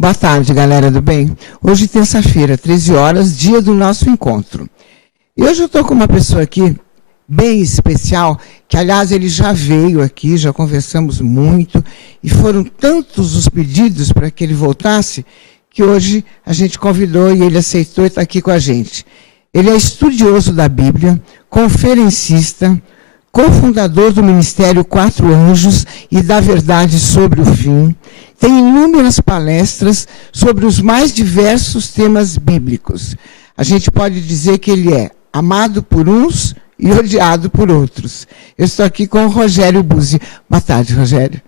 Boa tarde, galera do bem. Hoje, terça-feira, 13 horas, dia do nosso encontro. E hoje eu estou com uma pessoa aqui bem especial, que, aliás, ele já veio aqui, já conversamos muito, e foram tantos os pedidos para que ele voltasse, que hoje a gente convidou e ele aceitou e está aqui com a gente. Ele é estudioso da Bíblia, conferencista, cofundador do Ministério Quatro Anjos e da Verdade sobre o Fim. Tem inúmeras palestras sobre os mais diversos temas bíblicos. A gente pode dizer que ele é amado por uns e odiado por outros. Eu estou aqui com o Rogério Buzzi. Boa tarde, Rogério.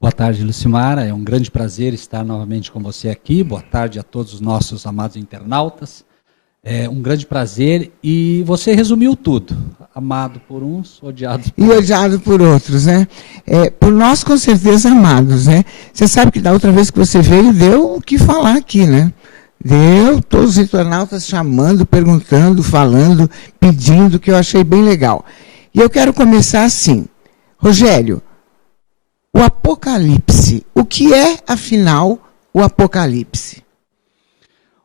Boa tarde, Lucimara. É um grande prazer estar novamente com você aqui. Boa tarde a todos os nossos amados internautas. É um grande prazer e você resumiu tudo. Amado por uns, odiado por outros. E odiado por outros, né? Por nós, com certeza, amados, né? Você sabe que da outra vez que você veio, deu o que falar aqui, né? Deu todos os internautas chamando, perguntando, falando, pedindo, que eu achei bem legal. E eu quero começar assim. Rogério, o Apocalipse, o que é, afinal, o Apocalipse?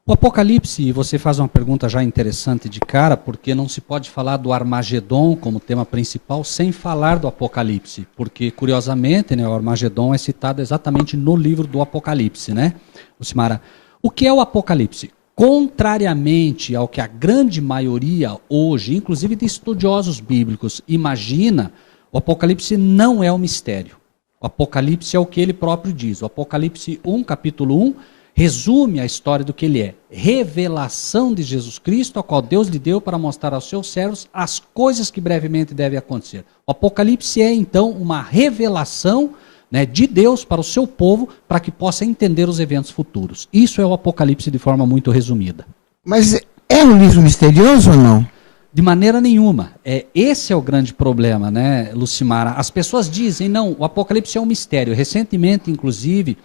O Apocalipse, você faz uma pergunta já interessante de cara, porque não se pode falar do Armagedon como tema principal sem falar do Apocalipse, porque, curiosamente, né, o Armagedon é citado exatamente no livro do Apocalipse, né, Lucimara? O que é o Apocalipse? Contrariamente ao que a grande maioria hoje, inclusive de estudiosos bíblicos, imagina, o Apocalipse não é um mistério. O Apocalipse é o que ele próprio diz. O Apocalipse 1, capítulo 1, resume a história do que ele é. Revelação de Jesus Cristo, a qual Deus lhe deu para mostrar aos seus servos as coisas que brevemente devem acontecer. O Apocalipse é, então, uma revelação, né, de Deus para o seu povo, para que possa entender os eventos futuros. Isso é o Apocalipse de forma muito resumida. Mas é um livro misterioso ou não? De maneira nenhuma. Esse é o grande problema, né, Lucimara? As pessoas dizem, não, o Apocalipse é um mistério. Recentemente, inclusive,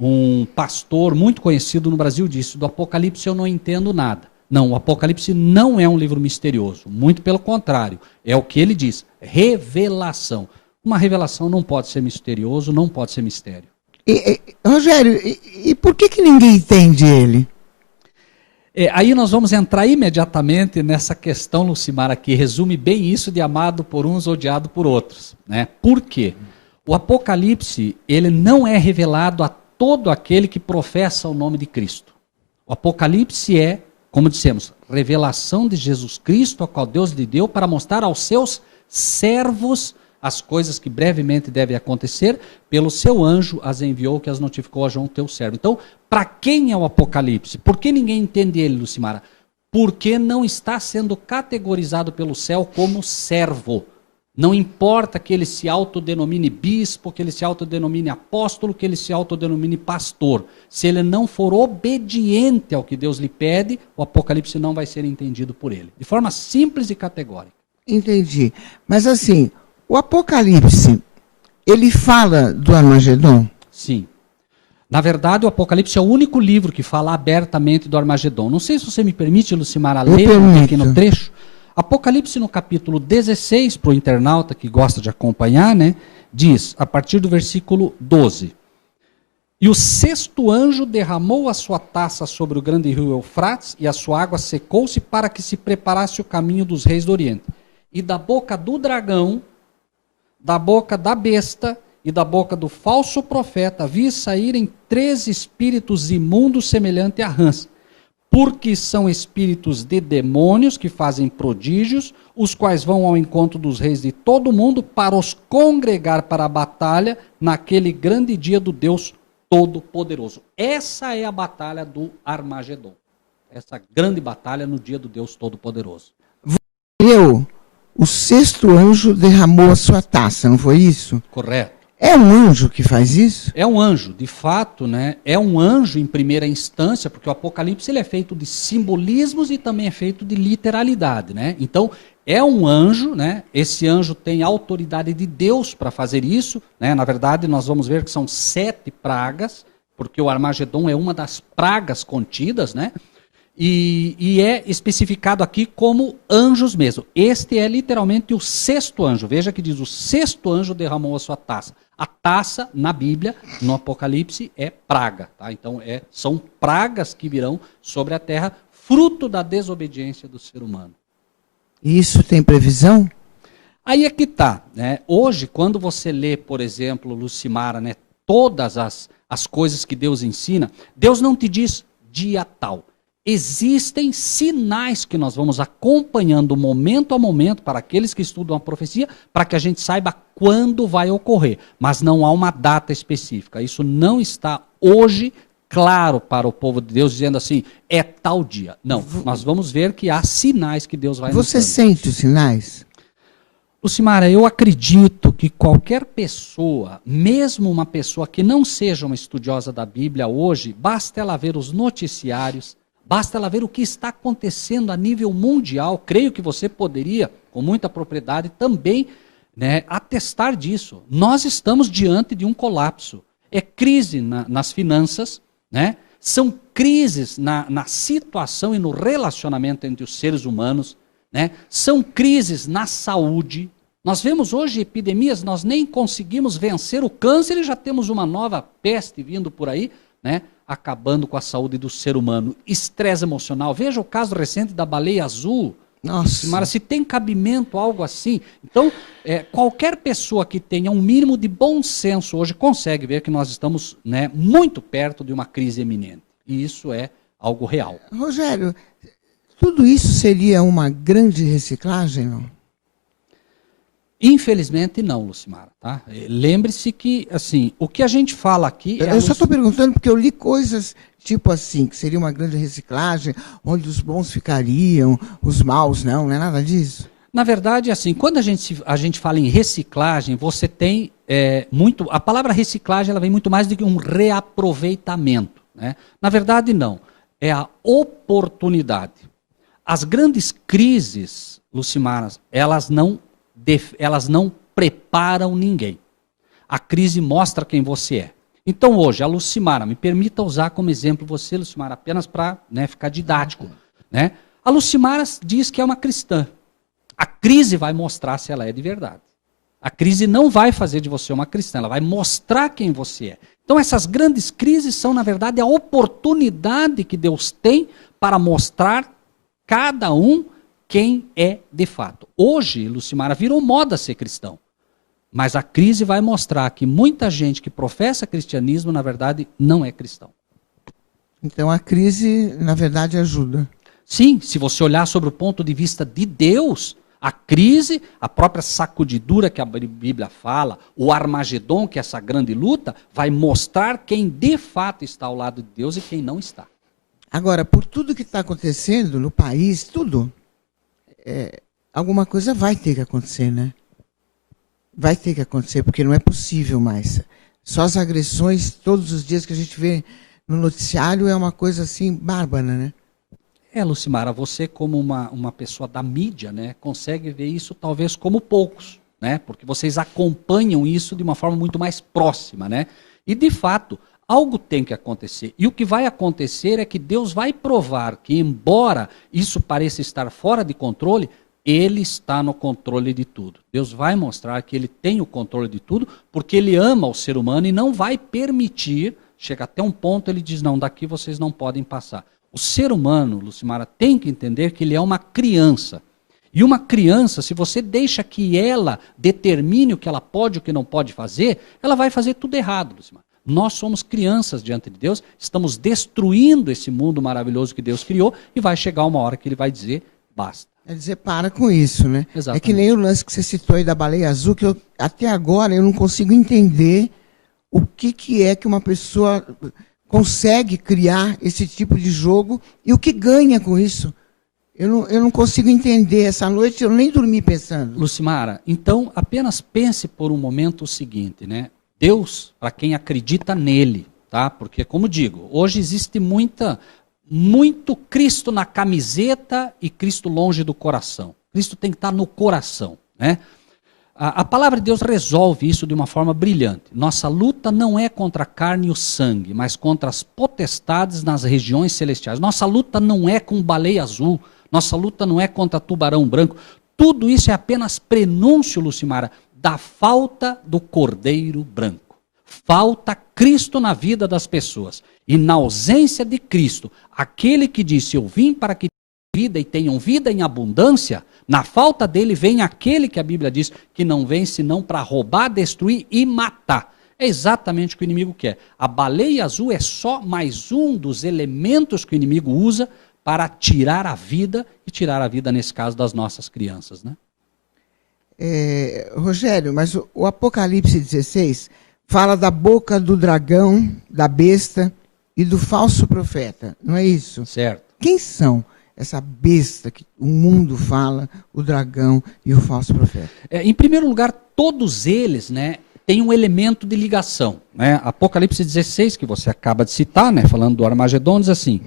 um pastor muito conhecido no Brasil disse, do Apocalipse eu não entendo nada. Não, o Apocalipse não é um livro misterioso, muito pelo contrário, é o que ele diz, revelação. Uma revelação não pode ser misterioso, não pode ser mistério. Rogério, e por que ninguém entende ele? Aí nós vamos entrar imediatamente nessa questão, Lucimara, que resume bem isso de amado por uns, odiado por outros, né? Por quê? O Apocalipse, ele não é revelado a todo aquele que professa o nome de Cristo. O Apocalipse é, como dissemos, revelação de Jesus Cristo, a qual Deus lhe deu para mostrar aos seus servos as coisas que brevemente devem acontecer, pelo seu anjo as enviou, que as notificou a João, teu servo. Então, para quem é o Apocalipse? Por que ninguém entende ele, Lucimara? Porque não está sendo categorizado pelo céu como servo. Não importa que ele se autodenomine bispo, que ele se autodenomine apóstolo, que ele se autodenomine pastor. Se ele não for obediente ao que Deus lhe pede, o Apocalipse não vai ser entendido por ele. De forma simples e categórica. Entendi. Mas assim, o Apocalipse, ele fala do Armagedon? Sim. Na verdade, o Apocalipse é o único livro que fala abertamente do Armagedon. Não sei se você me permite, Lucimara, ler um pequeno trecho. Apocalipse no capítulo 16, para o internauta que gosta de acompanhar, né, diz, a partir do versículo 12, e o sexto anjo derramou a sua taça sobre o grande rio Eufrates, e a sua água secou-se para que se preparasse o caminho dos reis do Oriente. E da boca do dragão, da boca da besta e da boca do falso profeta vi saírem 3 espíritos imundos semelhante a rãs, porque são espíritos de demônios que fazem prodígios, os quais vão ao encontro dos reis de todo o mundo para os congregar para a batalha naquele grande dia do Deus Todo-Poderoso. Essa é a batalha do Armagedon. Essa grande batalha no dia do Deus Todo-Poderoso. O sexto anjo derramou a sua taça, não foi isso? Correto. É um anjo que faz isso? É um anjo, de fato, né? É um anjo em primeira instância, porque o Apocalipse ele é feito de simbolismos e também é feito de literalidade, né? Então, é um anjo, né? Esse anjo tem autoridade de Deus para fazer isso, né? Na verdade, nós vamos ver que são 7 pragas, porque o Armagedon é uma das pragas contidas, né? E é especificado aqui como anjos mesmo. Este é literalmente o sexto anjo. Veja que diz, o sexto anjo derramou a sua taça. A taça, na Bíblia, no Apocalipse, é praga. Tá? Então, são pragas que virão sobre a terra, fruto da desobediência do ser humano. E isso tem previsão? Aí é que está. Né? Hoje, quando você lê, por exemplo, Lucimara, né, todas as coisas que Deus ensina, Deus não te diz dia tal. Existem sinais que nós vamos acompanhando momento a momento para aqueles que estudam a profecia, para que a gente saiba quando vai ocorrer. Mas não há uma data específica. Isso não está hoje claro para o povo de Deus, dizendo assim, é tal dia. Não, nós vamos ver que há sinais que Deus vai nos Você dando. sente os sinais? Lucimara, eu acredito que qualquer pessoa, mesmo uma pessoa que não seja uma estudiosa da Bíblia hoje, basta ela ver os noticiários, basta ela ver o que está acontecendo a nível mundial. Creio que você poderia, com muita propriedade, também, né, atestar disso. Nós estamos diante de um colapso. É crise nas finanças, né? São crises na situação e no relacionamento entre os seres humanos, né? São crises na saúde. Nós vemos hoje epidemias, nós nem conseguimos vencer o câncer e já temos uma nova peste vindo por aí, né? Acabando com a saúde do ser humano. Estresse emocional. Veja o caso recente da baleia azul. Nossa. Mara, se tem cabimento algo assim. Então, qualquer pessoa que tenha um mínimo de bom senso hoje consegue ver que nós estamos, né, muito perto de uma crise iminente. E isso é algo real. Rogério, tudo isso seria uma grande reciclagem, não? Infelizmente não, Lucimara. Tá? Lembre-se que, assim, o que a gente fala aqui... Eu só estou perguntando porque eu li coisas tipo assim, que seria uma grande reciclagem, onde os bons ficariam, os maus não é nada disso? Na verdade, assim, quando a gente fala em reciclagem, você tem muito... A palavra reciclagem ela vem muito mais do que um reaproveitamento. Né? Na verdade, não. É a oportunidade. As grandes crises, Lucimara, elas não preparam ninguém. A crise mostra quem você é. Então hoje, a Lucimara, me permita usar como exemplo você, Lucimara, apenas para, né, ficar didático. Né? A Lucimara diz que é uma cristã. A crise vai mostrar se ela é de verdade. A crise não vai fazer de você uma cristã, ela vai mostrar quem você é. Então essas grandes crises são, na verdade, a oportunidade que Deus tem para mostrar cada um quem é de fato. Hoje, Lucimara, virou moda ser cristão. Mas a crise vai mostrar que muita gente que professa cristianismo, na verdade, não é cristão. Então a crise, na verdade, ajuda. Sim, se você olhar sobre o ponto de vista de Deus, a crise, a própria sacudidura que a Bíblia fala, o Armagedon, que é essa grande luta, vai mostrar quem de fato está ao lado de Deus e quem não está. Agora, por tudo que está acontecendo no país, tudo, alguma coisa vai ter que acontecer, né? Vai ter que acontecer, porque não é possível mais. Só as agressões, todos os dias que a gente vê no noticiário, é uma coisa assim, bárbara, né? Lucimara, você como uma pessoa da mídia, né, consegue ver isso talvez como poucos, né? Porque vocês acompanham isso de uma forma muito mais próxima, né? E de fato, algo tem que acontecer. E o que vai acontecer é que Deus vai provar que, embora isso pareça estar fora de controle, Ele está no controle de tudo. Deus vai mostrar que Ele tem o controle de tudo, porque Ele ama o ser humano e não vai permitir, chega até um ponto, Ele diz, não, daqui vocês não podem passar. O ser humano, Lucimara, tem que entender que ele é uma criança. E uma criança, se você deixa que ela determine o que ela pode e o que não pode fazer, ela vai fazer tudo errado, Lucimara. Nós somos crianças diante de Deus, estamos destruindo esse mundo maravilhoso que Deus criou e vai chegar uma hora que Ele vai dizer, basta. É dizer, para com isso, né? Exatamente. É que nem o lance que você citou aí da baleia azul, que até agora eu não consigo entender o que é que uma pessoa consegue criar esse tipo de jogo e o que ganha com isso. Eu não consigo entender. Essa noite eu nem dormi pensando. Lucimara, então apenas pense por um momento o seguinte, né? Deus, para quem acredita nele, tá? Porque, como digo, hoje existe muito Cristo na camiseta e Cristo longe do coração. Cristo tem que estar no coração, né? A palavra de Deus resolve isso de uma forma brilhante. Nossa luta não é contra a carne e o sangue, mas contra as potestades nas regiões celestiais. Nossa luta não é com baleia azul, nossa luta não é contra tubarão branco. Tudo isso é apenas prenúncio, Lucimara, da falta do Cordeiro Branco. Falta Cristo na vida das pessoas. E na ausência de Cristo, aquele que disse, eu vim para que tenham vida e tenham vida em abundância, na falta dele vem aquele que a Bíblia diz que não vem senão para roubar, destruir e matar. É exatamente o que o inimigo quer. A baleia azul é só mais um dos elementos que o inimigo usa para tirar a vida, e tirar a vida, nesse caso, das nossas crianças, né? Rogério, mas o Apocalipse 16 fala da boca do dragão, da besta e do falso profeta, não é isso? Certo. Quem são essa besta que o mundo fala, o dragão e o falso profeta? Em primeiro lugar, todos eles, né, têm um elemento de ligação, né? Apocalipse 16, que você acaba de citar, né, falando do Armagedon, diz assim: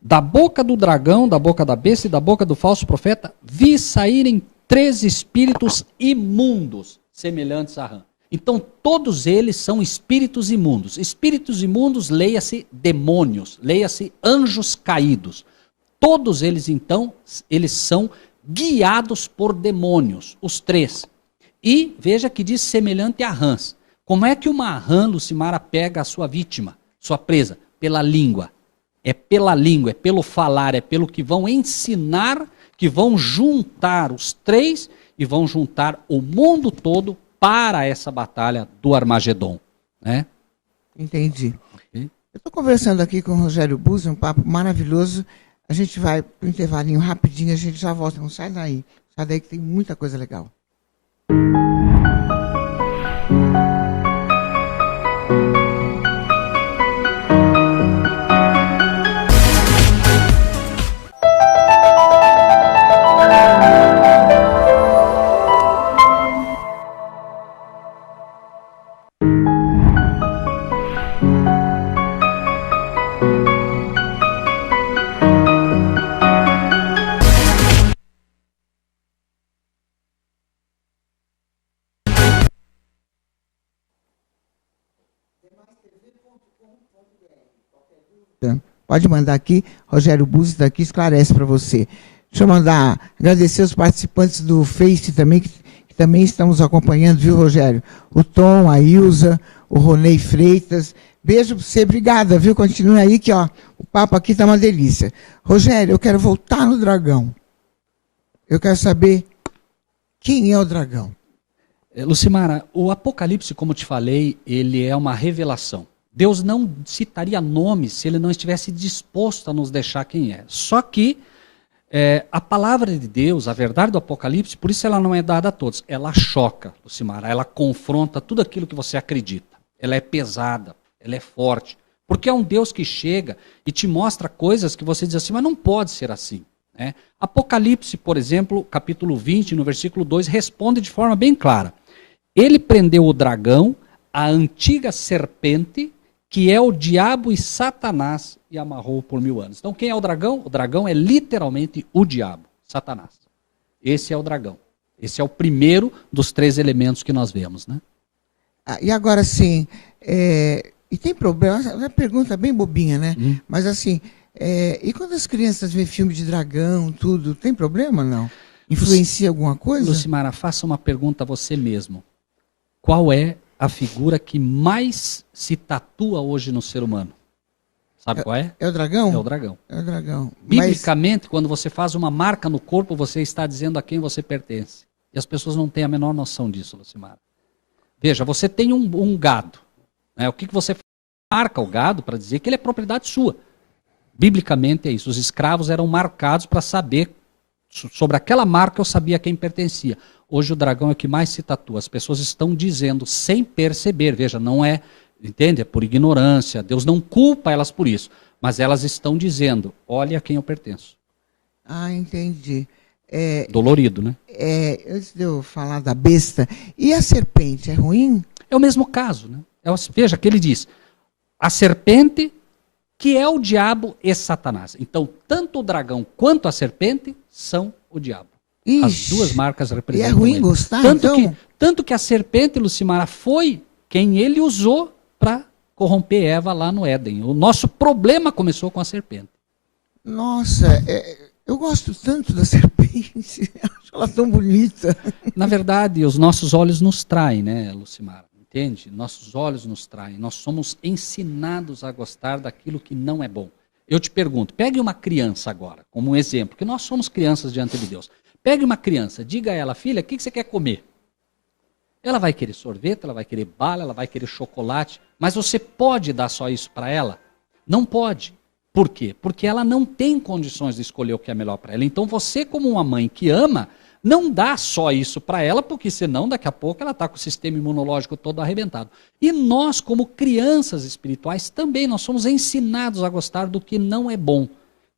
da boca do dragão, da boca da besta e da boca do falso profeta, vi saírem 3 espíritos imundos, semelhantes a rã. Então, todos eles são espíritos imundos. Espíritos imundos, leia-se demônios, leia-se anjos caídos. Todos eles, então, eles são guiados por demônios, os 3. E veja que diz semelhante a rãs. Como é que uma rã, Lucimara, pega a sua vítima, sua presa? Pela língua. É pela língua, é pelo falar, é pelo que vão ensinar, que vão juntar os 3 e vão juntar o mundo todo para essa batalha do Armagedon, né? Entendi. Okay. Eu estou conversando aqui com o Rogério Buzzi, um papo maravilhoso. A gente vai para um intervalinho rapidinho, a gente já volta. Não sai daí. Sai daí que tem muita coisa legal. Pode mandar aqui, Rogério Buzzi está aqui, esclarece para você. Deixa eu agradecer os participantes do Face também, que também estão nos acompanhando, viu, Rogério? O Tom, a Ilza, o Ronei Freitas. Beijo para você, obrigada, viu? Continue aí que ó, o papo aqui está uma delícia. Rogério, eu quero voltar no dragão. Eu quero saber quem é o dragão. Lucimara, o Apocalipse, como te falei, ele é uma revelação. Deus não citaria nomes se ele não estivesse disposto a nos deixar quem é. Só que a palavra de Deus, a verdade do Apocalipse, por isso ela não é dada a todos. Ela choca, Lucimara, ela confronta tudo aquilo que você acredita. Ela é pesada, ela é forte. Porque é um Deus que chega e te mostra coisas que você diz assim, mas não pode ser assim. Né? Apocalipse, por exemplo, capítulo 20, no versículo 2, responde de forma bem clara. Ele prendeu o dragão, a antiga serpente, que é o diabo e Satanás, e amarrou por 1000 anos. Então, quem é o dragão? O dragão é literalmente o diabo, Satanás. Esse é o dragão. Esse é o primeiro dos 3 elementos que nós vemos, né? E agora, sim, e tem problema, é uma pergunta bem bobinha, né? Mas assim, e quando as crianças veem filme de dragão, tudo, tem problema, não? Influencia alguma coisa? Lucimara, faça uma pergunta a você mesmo. Qual é a figura que mais se tatua hoje no ser humano? Sabe qual é? É o dragão? É o dragão. É o dragão. Biblicamente, quando você faz uma marca no corpo, você está dizendo a quem você pertence. E as pessoas não têm a menor noção disso, Lucimara. Veja, você tem um gado. Né? O que você faz? Marca o gado para dizer que ele é propriedade sua. Biblicamente é isso. Os escravos eram marcados para saber, sobre aquela marca eu sabia a quem pertencia. Hoje o dragão é o que mais se tatua. As pessoas estão dizendo sem perceber. Veja, não é, entende? É por ignorância. Deus não culpa elas por isso. Mas elas estão dizendo, olha a quem eu pertenço. Ah, entendi. Dolorido, né? Antes de eu falar da besta, e a serpente, é ruim? É o mesmo caso, né? Veja que ele diz, a serpente que é o diabo e Satanás. Então, tanto o dragão quanto a serpente são o diabo. Ixi, as duas marcas representam e é ruim ele. gostar, então? Tanto que a serpente, Lucimara, foi quem ele usou para corromper Eva lá no Éden. O nosso problema começou com a serpente. Nossa, Eu gosto tanto da serpente, acho ela tão bonita. Na verdade, os nossos olhos nos traem, né, Lucimara? Entende? Nossos olhos nos traem. Nós somos ensinados a gostar daquilo que não é bom. Eu te pergunto, pegue uma criança agora, como um exemplo, porque nós somos crianças diante de Deus. Pegue uma criança, diga a ela, filha, o que você quer comer? Ela vai querer sorvete, ela vai querer bala, ela vai querer chocolate, mas você pode dar só isso para ela? Não pode. Por quê? Porque ela não tem condições de escolher o que é melhor para ela. Então você, como uma mãe que ama, não dá só isso para ela, porque senão daqui a pouco ela está com o sistema imunológico todo arrebentado. E nós, como crianças espirituais, também nós somos ensinados a gostar do que não é bom.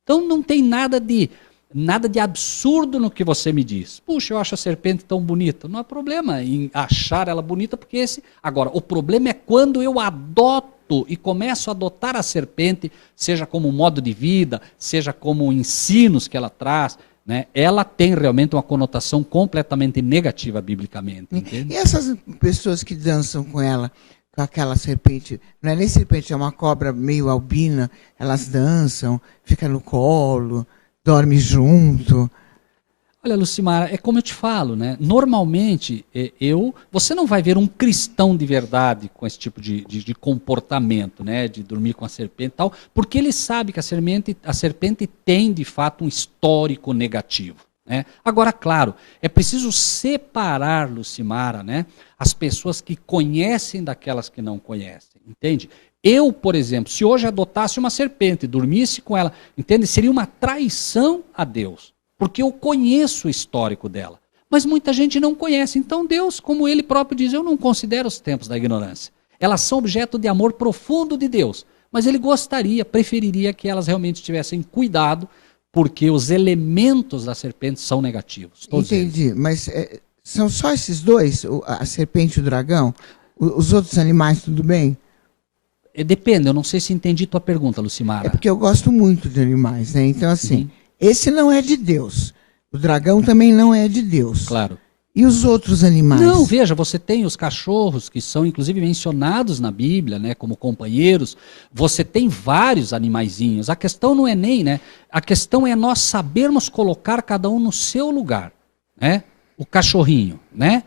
Então não tem nada de absurdo no que você me diz. Puxa, eu acho a serpente tão bonita. Não há problema em achar ela bonita, porque esse... Agora, o problema é quando eu adoto e começo a adotar a serpente, seja como modo de vida, seja como ensinos que ela traz, né? Ela tem realmente uma conotação completamente negativa biblicamente. Entende? E essas pessoas que dançam com ela, com aquela serpente, não é nem serpente, é uma cobra meio albina, elas dançam, fica no colo, dorme junto. Olha, Lucimara, é como eu te falo, né? Normalmente, você não vai ver um cristão de verdade com esse tipo de comportamento, né? De dormir com a serpente e tal, porque ele sabe que a serpente tem, de fato, um histórico negativo, né? Agora, claro, é preciso separar, Lucimara, né? As pessoas que conhecem daquelas que não conhecem, entende? Eu, por exemplo, se hoje adotasse uma serpente e dormisse com ela, entende? Seria uma traição a Deus. Porque eu conheço o histórico dela. Mas muita gente não conhece. Então Deus, como ele próprio diz, eu não considero os tempos da ignorância. Elas são objeto de amor profundo de Deus. Mas ele preferiria que elas realmente tivessem cuidado, porque os elementos da serpente são negativos. Entendi, mas são só esses dois, a serpente e o dragão? Os outros animais, tudo bem? Depende, eu não sei se entendi tua pergunta, Lucimara. É porque eu gosto muito de animais, né? Então, assim... Esse não é de Deus. O dragão também não é de Deus. Claro. E os outros animais? Não, veja, você tem os cachorros que são inclusive mencionados na Bíblia, né, como companheiros. Você tem vários animaizinhos. A questão não é nem, né? A questão é nós sabermos colocar cada um no seu lugar, né? O cachorrinho, né?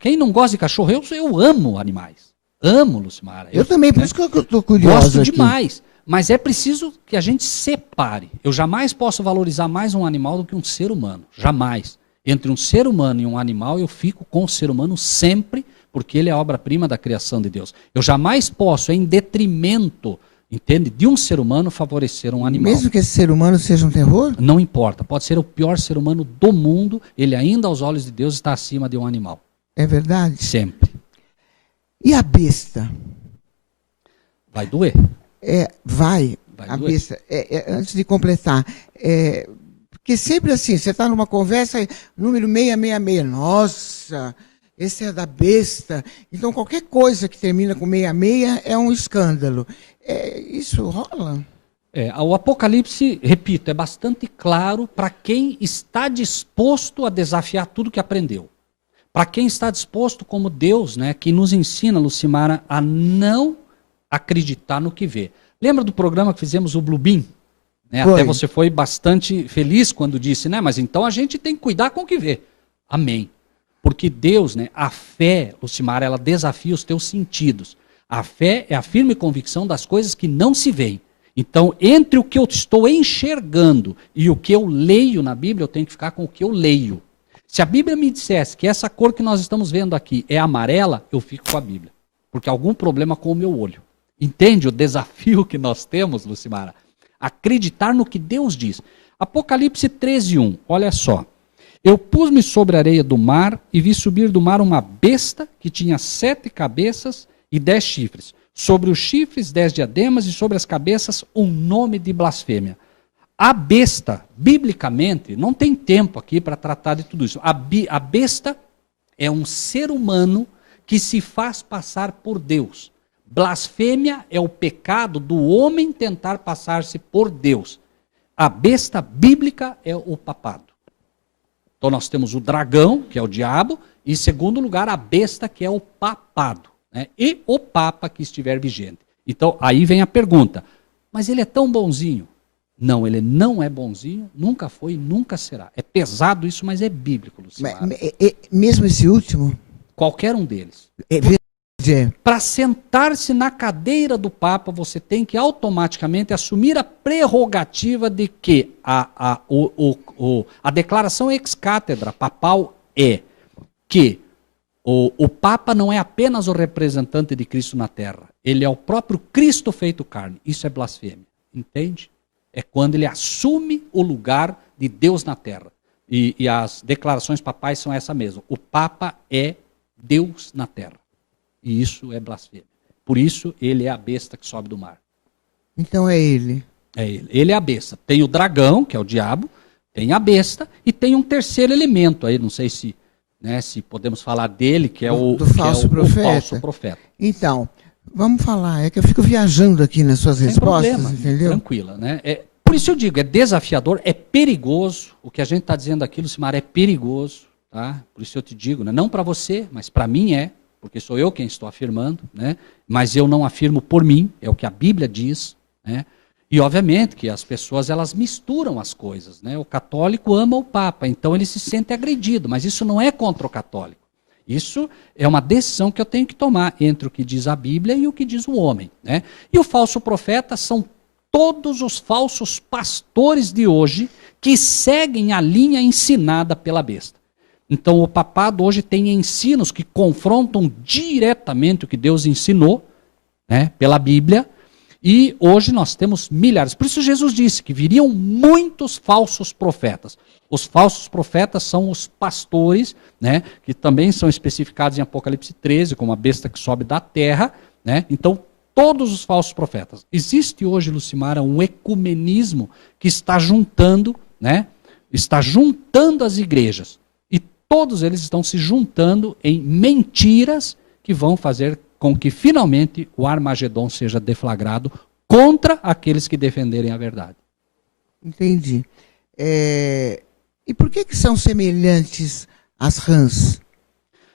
Quem não gosta de cachorro, eu amo animais. Amo, Lucimara. Eu também, por isso que eu estou curioso. Gosto aqui. demais. Mas é preciso que a gente separe. Eu jamais posso valorizar mais um animal do que um ser humano. Jamais. Entre um ser humano e um animal, eu fico com o ser humano sempre, porque ele é a obra-prima da criação de Deus. Eu jamais posso, em detrimento, entende, de um ser humano, favorecer um animal. Mesmo que esse ser humano seja um terror? Não importa. Pode ser o pior ser humano do mundo, ele ainda, aos olhos de Deus, está acima de um animal. É verdade? Sempre. E a besta? Vai doer. Vai a besta. Antes de completar, porque sempre assim, você está numa conversa, número 666, nossa, esse é da besta. Então, qualquer coisa que termina com 66 é um escândalo. Isso rola? O Apocalipse, repito, é bastante claro para quem está disposto a desafiar tudo que aprendeu. Para quem está disposto, como Deus, né, que nos ensina, Lucimara, a não acreditar no que vê. Lembra do programa que fizemos, o Blue Beam? Né? Até você foi bastante feliz quando disse, né? Mas então a gente tem que cuidar com o que vê. Amém. Porque Deus, né, a fé, Lucimara, ela desafia os teus sentidos. A fé é a firme convicção das coisas que não se veem. Então, entre o que eu estou enxergando e o que eu leio na Bíblia, eu tenho que ficar com o que eu leio. Se a Bíblia me dissesse que essa cor que nós estamos vendo aqui é amarela, eu fico com a Bíblia. Porque há algum problema com o meu olho. Entende o desafio que nós temos, Lucimara? Acreditar no que Deus diz. Apocalipse 13:1, olha só. Eu pus-me sobre a areia do mar e vi subir do mar uma besta que tinha 7 cabeças e 10 chifres. Sobre os chifres, 10 diademas e sobre as cabeças um nome de blasfêmia. A besta, biblicamente, não tem tempo aqui para tratar de tudo isso. A besta é um ser humano que se faz passar por Deus. Blasfêmia é o pecado do homem tentar passar-se por Deus. A besta bíblica é o papado. Então nós temos o dragão, que é o diabo, e em segundo lugar a besta, que é o papado, né? E o papa que estiver vigente. Então aí vem a pergunta, mas ele é tão bonzinho? Não, ele não é bonzinho, nunca foi, nunca será. É pesado isso, mas é bíblico, Lucimara. Mesmo esse último? Qualquer um deles. É verdade. Para sentar-se na cadeira do Papa, você tem que automaticamente assumir a prerrogativa de que a declaração ex-cátedra papal é que o Papa não é apenas o representante de Cristo na Terra, ele é o próprio Cristo feito carne. Isso é blasfêmia, entende? É quando ele assume o lugar de Deus na Terra. E as declarações papais são essa mesma. O Papa é Deus na Terra. E isso é blasfêmia. Por isso, ele é a besta que sobe do mar. Então é ele. É ele. Ele é a besta. Tem o dragão, que é o diabo, tem a besta, e tem um terceiro elemento aí, não sei se, né, se podemos falar dele, que é o falso profeta. O falso profeta. Então, vamos falar. É que eu fico viajando aqui nas suas respostas, problema, entendeu? Tranquila, né? Por isso eu digo, é desafiador, é perigoso. O que a gente está dizendo aqui, Lucimara, é perigoso. Tá? Por isso eu te digo, né? Não para você, mas para mim é. Porque sou eu quem estou afirmando, né? Mas eu não afirmo por mim, é o que a Bíblia diz, né? E obviamente que as pessoas elas misturam as coisas, né? O católico ama o Papa, então ele se sente agredido, mas isso não é contra o católico. Isso é uma decisão que eu tenho que tomar entre o que diz a Bíblia e o que diz o homem, né? E o falso profeta são todos os falsos pastores de hoje que seguem a linha ensinada pela besta. Então o papado hoje tem ensinos que confrontam diretamente o que Deus ensinou, né, pela Bíblia, e hoje nós temos milhares. Por isso Jesus disse que viriam muitos falsos profetas. Os falsos profetas são os pastores, né, que também são especificados em Apocalipse 13, como a besta que sobe da terra, né? Então todos os falsos profetas. Existe hoje, Lucimara, um ecumenismo que está juntando, né, está juntando as igrejas. Todos eles estão se juntando em mentiras que vão fazer com que finalmente o Armagedon seja deflagrado contra aqueles que defenderem a verdade. Entendi. E por que são semelhantes às rãs?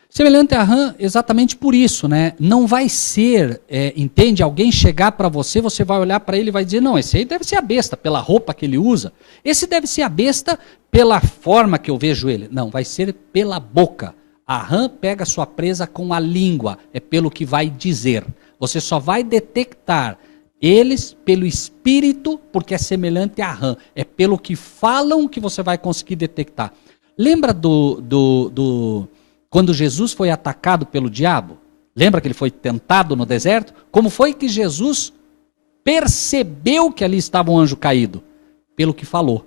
Semelhante à rã, exatamente por isso, né? Não vai ser, entende? Alguém chegar para você, você vai olhar para ele e vai dizer, não, esse aí deve ser a besta, pela roupa que ele usa. Esse deve ser a besta pela forma que eu vejo ele. Não, vai ser pela boca. A rã pega sua presa com a língua, é pelo que vai dizer. Você só vai detectar eles pelo espírito, porque é semelhante à rã. É pelo que falam que você vai conseguir detectar. Lembra quando Jesus foi atacado pelo diabo? Lembra que ele foi tentado no deserto? Como foi que Jesus percebeu que ali estava um anjo caído? Pelo que falou.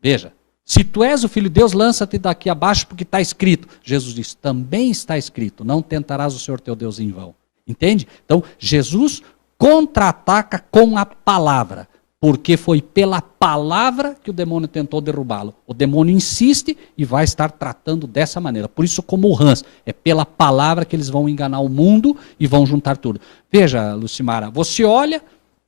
Veja, se tu és o Filho de Deus, lança-te daqui abaixo, porque está escrito. Jesus diz, também está escrito, não tentarás o Senhor teu Deus em vão. Entende? Então, Jesus contra-ataca com a palavra. Porque foi pela palavra que o demônio tentou derrubá-lo. O demônio insiste e vai estar tratando dessa maneira. Por isso, como o rãs, é pela palavra que eles vão enganar o mundo e vão juntar tudo. Veja, Lucimara, você olha,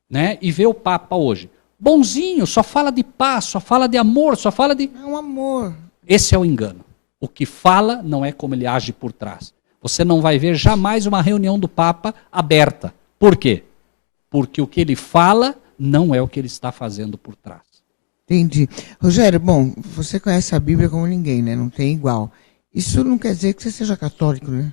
né, e vê o Papa hoje. Bonzinho, só fala de paz, só fala de amor, só fala de... É um amor. Esse é o engano. O que fala não é como ele age por trás. Você não vai ver jamais uma reunião do Papa aberta. Por quê? Porque o que ele fala não é o que ele está fazendo por trás. Entendi. Rogério, bom, você conhece a Bíblia como ninguém, né? Não tem igual. Isso não quer dizer que você seja católico, né?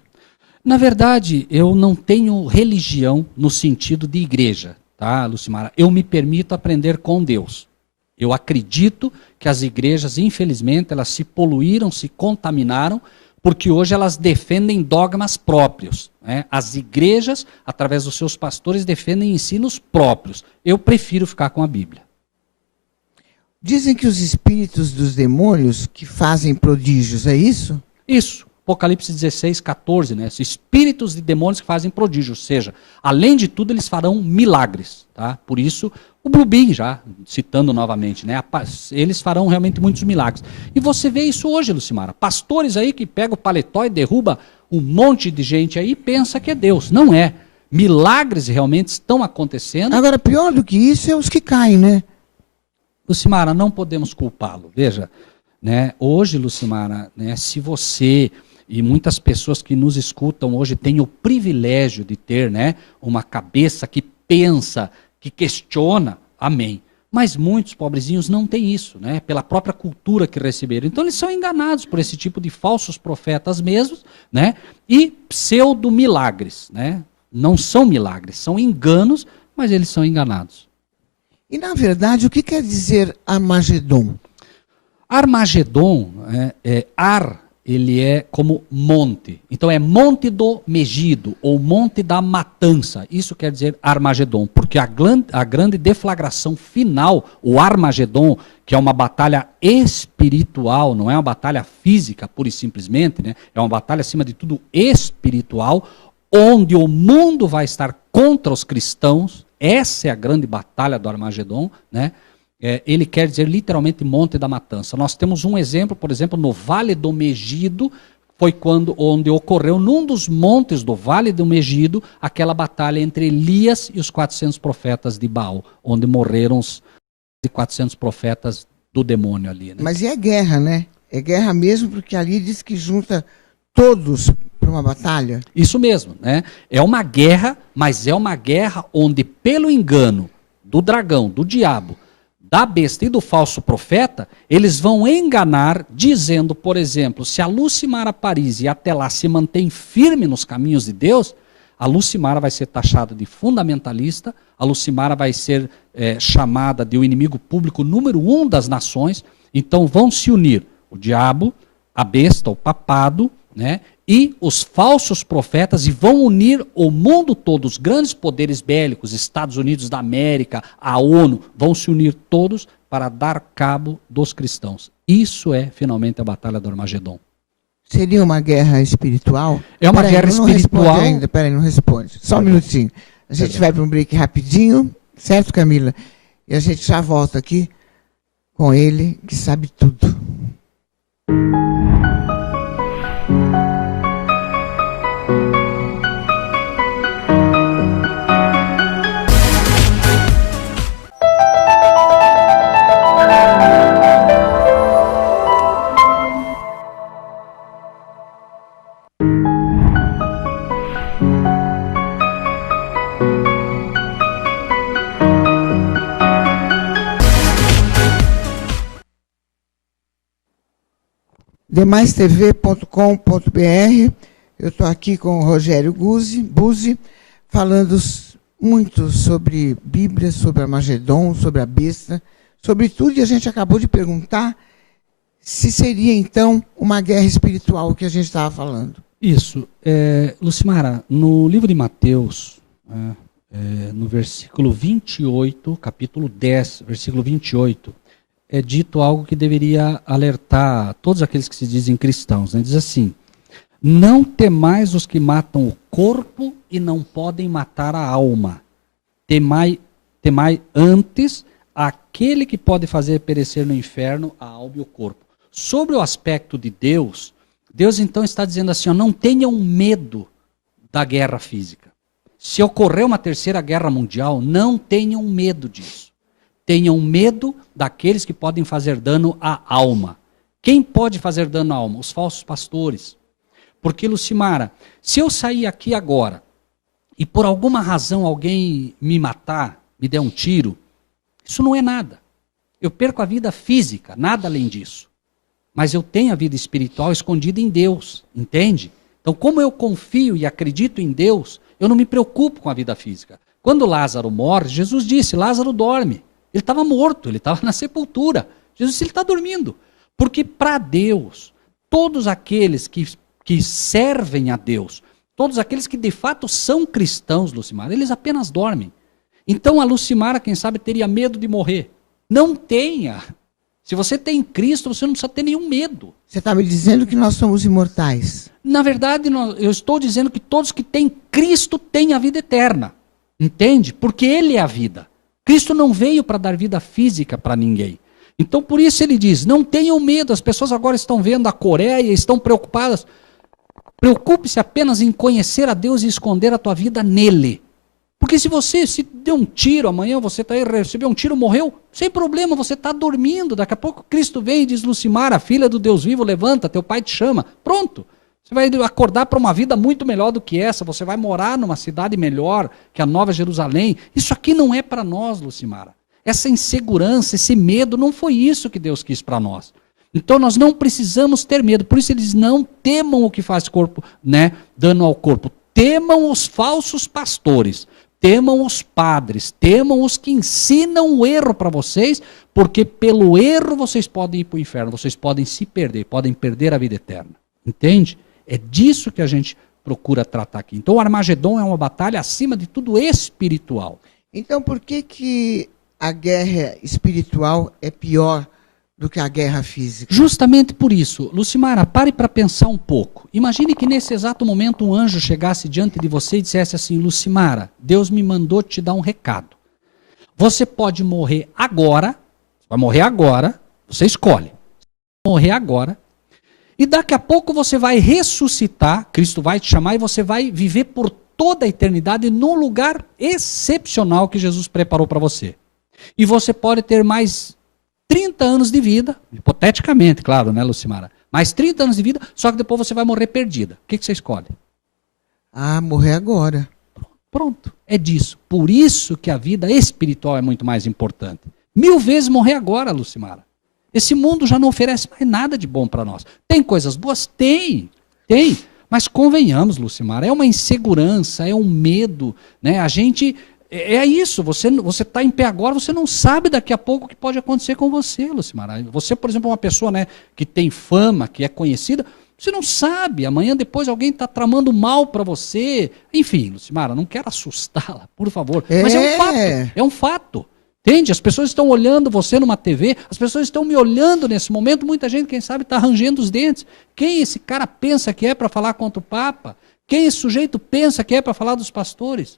Na verdade, eu não tenho religião no sentido de igreja, tá, Lucimara? Eu me permito aprender com Deus. Eu acredito que as igrejas, infelizmente, elas se poluíram, se contaminaram, porque hoje elas defendem dogmas próprios, né? As igrejas, através dos seus pastores, defendem ensinos próprios. Eu prefiro ficar com a Bíblia. Dizem que os espíritos dos demônios que fazem prodígios, é isso? Isso. Apocalipse 16, 14, né? Espíritos de demônios que fazem prodígios, ou seja, além de tudo, eles farão milagres, tá? Por isso, o Blubin, já citando novamente, né? Eles farão realmente muitos milagres. E você vê isso hoje, Lucimara. Pastores aí que pegam o paletó e derruba um monte de gente aí e pensa que é Deus. Não é. Milagres realmente estão acontecendo. Agora, pior do que isso é os que caem, né? Lucimara, não podemos culpá-lo. Veja, né? Hoje, Lucimara, né? Se você... E muitas pessoas que nos escutam hoje têm o privilégio de ter, né, uma cabeça que pensa, que questiona. Amém. Mas muitos pobrezinhos não têm isso, né? Pela própria cultura que receberam. Então eles são enganados por esse tipo de falsos profetas mesmos, né? E pseudo-milagres, né? Não são milagres, são enganos, mas eles são enganados. E, na verdade, o que quer dizer Armagedon? Armagedon, ele é como monte. Então é monte do Megido, ou monte da matança. Isso quer dizer Armagedon, porque a grande deflagração final, o Armagedon, que é uma batalha espiritual, não é uma batalha física, pura e simplesmente, né? É uma batalha, acima de tudo, espiritual, onde o mundo vai estar contra os cristãos. Essa é a grande batalha do Armagedon, né? Ele quer dizer literalmente monte da matança. Nós temos um exemplo, por exemplo, no Vale do Megido, foi onde ocorreu, num dos montes do Vale do Megido, aquela batalha entre Elias e os 400 profetas de Baal, onde morreram os 400 profetas do demônio ali. Né? Mas é guerra, né? É guerra mesmo, porque ali diz que junta todos para uma batalha. Isso mesmo, né? É uma guerra, mas é uma guerra onde, pelo engano do dragão, do diabo, da besta e do falso profeta, eles vão enganar, dizendo, por exemplo, se a Lucimara Parisi até lá se mantém firme nos caminhos de Deus, a Lucimara vai ser taxada de fundamentalista, a Lucimara vai ser chamada de o inimigo público número 1 das nações. Então vão se unir o diabo, a besta, o papado, né, e os falsos profetas, e vão unir o mundo todo, os grandes poderes bélicos, Estados Unidos da América, a ONU, vão se unir todos para dar cabo dos cristãos. Isso é finalmente a batalha do Armagedon. Seria uma guerra espiritual? É uma guerra espiritual. Peraí, não responde. Só um minutinho. A gente vai para um break rapidinho, certo, Camila? E a gente já volta aqui com ele, que sabe tudo. demaistv.com.br. Eu estou aqui com o Rogério Buzzi, falando muito sobre Bíblia, sobre Armagedon, sobre a besta, sobre tudo, e a gente acabou de perguntar se seria, então, uma guerra espiritual o que a gente estava falando. Isso. Lucimara, no livro de Mateus, no versículo 28, capítulo 10, versículo 28, é dito algo que deveria alertar todos aqueles que se dizem cristãos. Né? Diz assim: não temais os que matam o corpo e não podem matar a alma. Temai antes aquele que pode fazer perecer no inferno a alma e o corpo. Sobre o aspecto de Deus, Deus então está dizendo assim, ó, não tenham medo da guerra física. Se ocorrer uma terceira guerra mundial, não tenham medo disso. Tenham medo daqueles que podem fazer dano à alma. Quem pode fazer dano à alma? Os falsos pastores. Porque, Lucimara, se eu sair aqui agora e por alguma razão alguém me matar, me der um tiro, isso não é nada. Eu perco a vida física, nada além disso. Mas eu tenho a vida espiritual escondida em Deus, entende? Então, como eu confio e acredito em Deus, eu não me preocupo com a vida física. Quando Lázaro morre, Jesus disse, Lázaro dorme. Ele estava morto, ele estava na sepultura. Jesus disse, ele está dormindo. Porque para Deus, todos aqueles que servem a Deus, todos aqueles que de fato são cristãos, Lucimara, eles apenas dormem. Então a Lucimara, quem sabe, teria medo de morrer. Não tenha. Se você tem Cristo, você não precisa ter nenhum medo. Você está me dizendo que nós somos imortais. Na verdade, eu estou dizendo que todos que têm Cristo têm a vida eterna. Entende? Porque Ele é a vida. Cristo não veio para dar vida física para ninguém. Então, por isso ele diz, não tenham medo. As pessoas agora estão vendo a Coreia e estão preocupadas. Preocupe-se apenas em conhecer a Deus e esconder a tua vida nele. Porque se você se deu um tiro, amanhã você está aí, recebeu um tiro, morreu, sem problema, você está dormindo. Daqui a pouco Cristo vem e diz, Lucimara, filha do Deus vivo, levanta, teu pai te chama. Pronto. Você vai acordar para uma vida muito melhor do que essa. Você vai morar numa cidade melhor que a Nova Jerusalém. Isso aqui não é para nós, Lucimara. essa insegurança, esse medo, não foi isso que Deus quis para nós. Então nós não precisamos ter medo. Por isso eles não temam o que faz corpo, né, dano ao corpo. Temam os falsos pastores, temam os padres, temam os que ensinam o erro para vocês, porque pelo erro vocês podem ir para o inferno, vocês podem se perder, podem perder a vida eterna. Entende? É disso que a gente procura tratar aqui. Então o Armagedon é uma batalha acima de tudo espiritual. Então por que a guerra espiritual é pior do que a guerra física? Justamente por isso. Lucimara, pare para pensar um pouco. Imagine que nesse exato momento um anjo chegasse diante de você e dissesse assim: Lucimara, Deus me mandou te dar um recado. Você pode morrer agora, vai morrer agora, você escolhe. Morrer agora, e daqui a pouco você vai ressuscitar, Cristo vai te chamar e você vai viver por toda a eternidade num lugar excepcional que Jesus preparou para você. E você pode ter mais 30 anos de vida, hipoteticamente, claro, né, Lucimara? Mais 30 anos de vida, só que depois você vai morrer perdida. O que você escolhe? Ah, morrer agora. Pronto, é disso. Por isso que a vida espiritual é muito mais importante. 1000 vezes morrer agora, Lucimara. Esse mundo já não oferece mais nada de bom para nós. Tem coisas boas? Tem. Mas convenhamos, Lucimara, é uma insegurança, é um medo, né? A gente... É isso, você está em pé agora, você não sabe daqui a pouco o que pode acontecer com você, Lucimara. Você, por exemplo, é uma pessoa, né, que tem fama, que é conhecida, você não sabe, amanhã depois alguém está tramando mal para você. Enfim, Lucimara, não quero assustá-la, por favor. Mas é um fato. Entende? As pessoas estão olhando você numa TV, as pessoas estão me olhando nesse momento, muita gente, quem sabe, está arranjando os dentes. Quem esse cara pensa que é para falar contra o Papa? Quem esse sujeito pensa que é para falar dos pastores?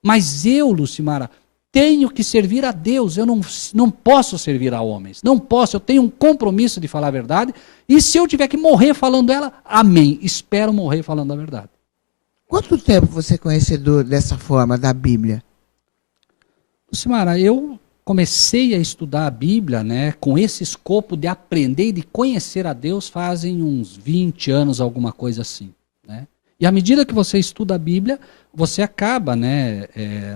Mas eu, Lucimara, tenho que servir a Deus, eu não posso servir a homens, não posso, eu tenho um compromisso de falar a verdade, e se eu tiver que morrer falando ela, amém, espero morrer falando a verdade. Quanto tempo você é conhecedor dessa forma da Bíblia? Lucimara, eu comecei a estudar a Bíblia, né, com esse escopo de aprender e de conhecer a Deus fazem uns 20 anos, alguma coisa assim, né? E à medida que você estuda a Bíblia, você acaba, né,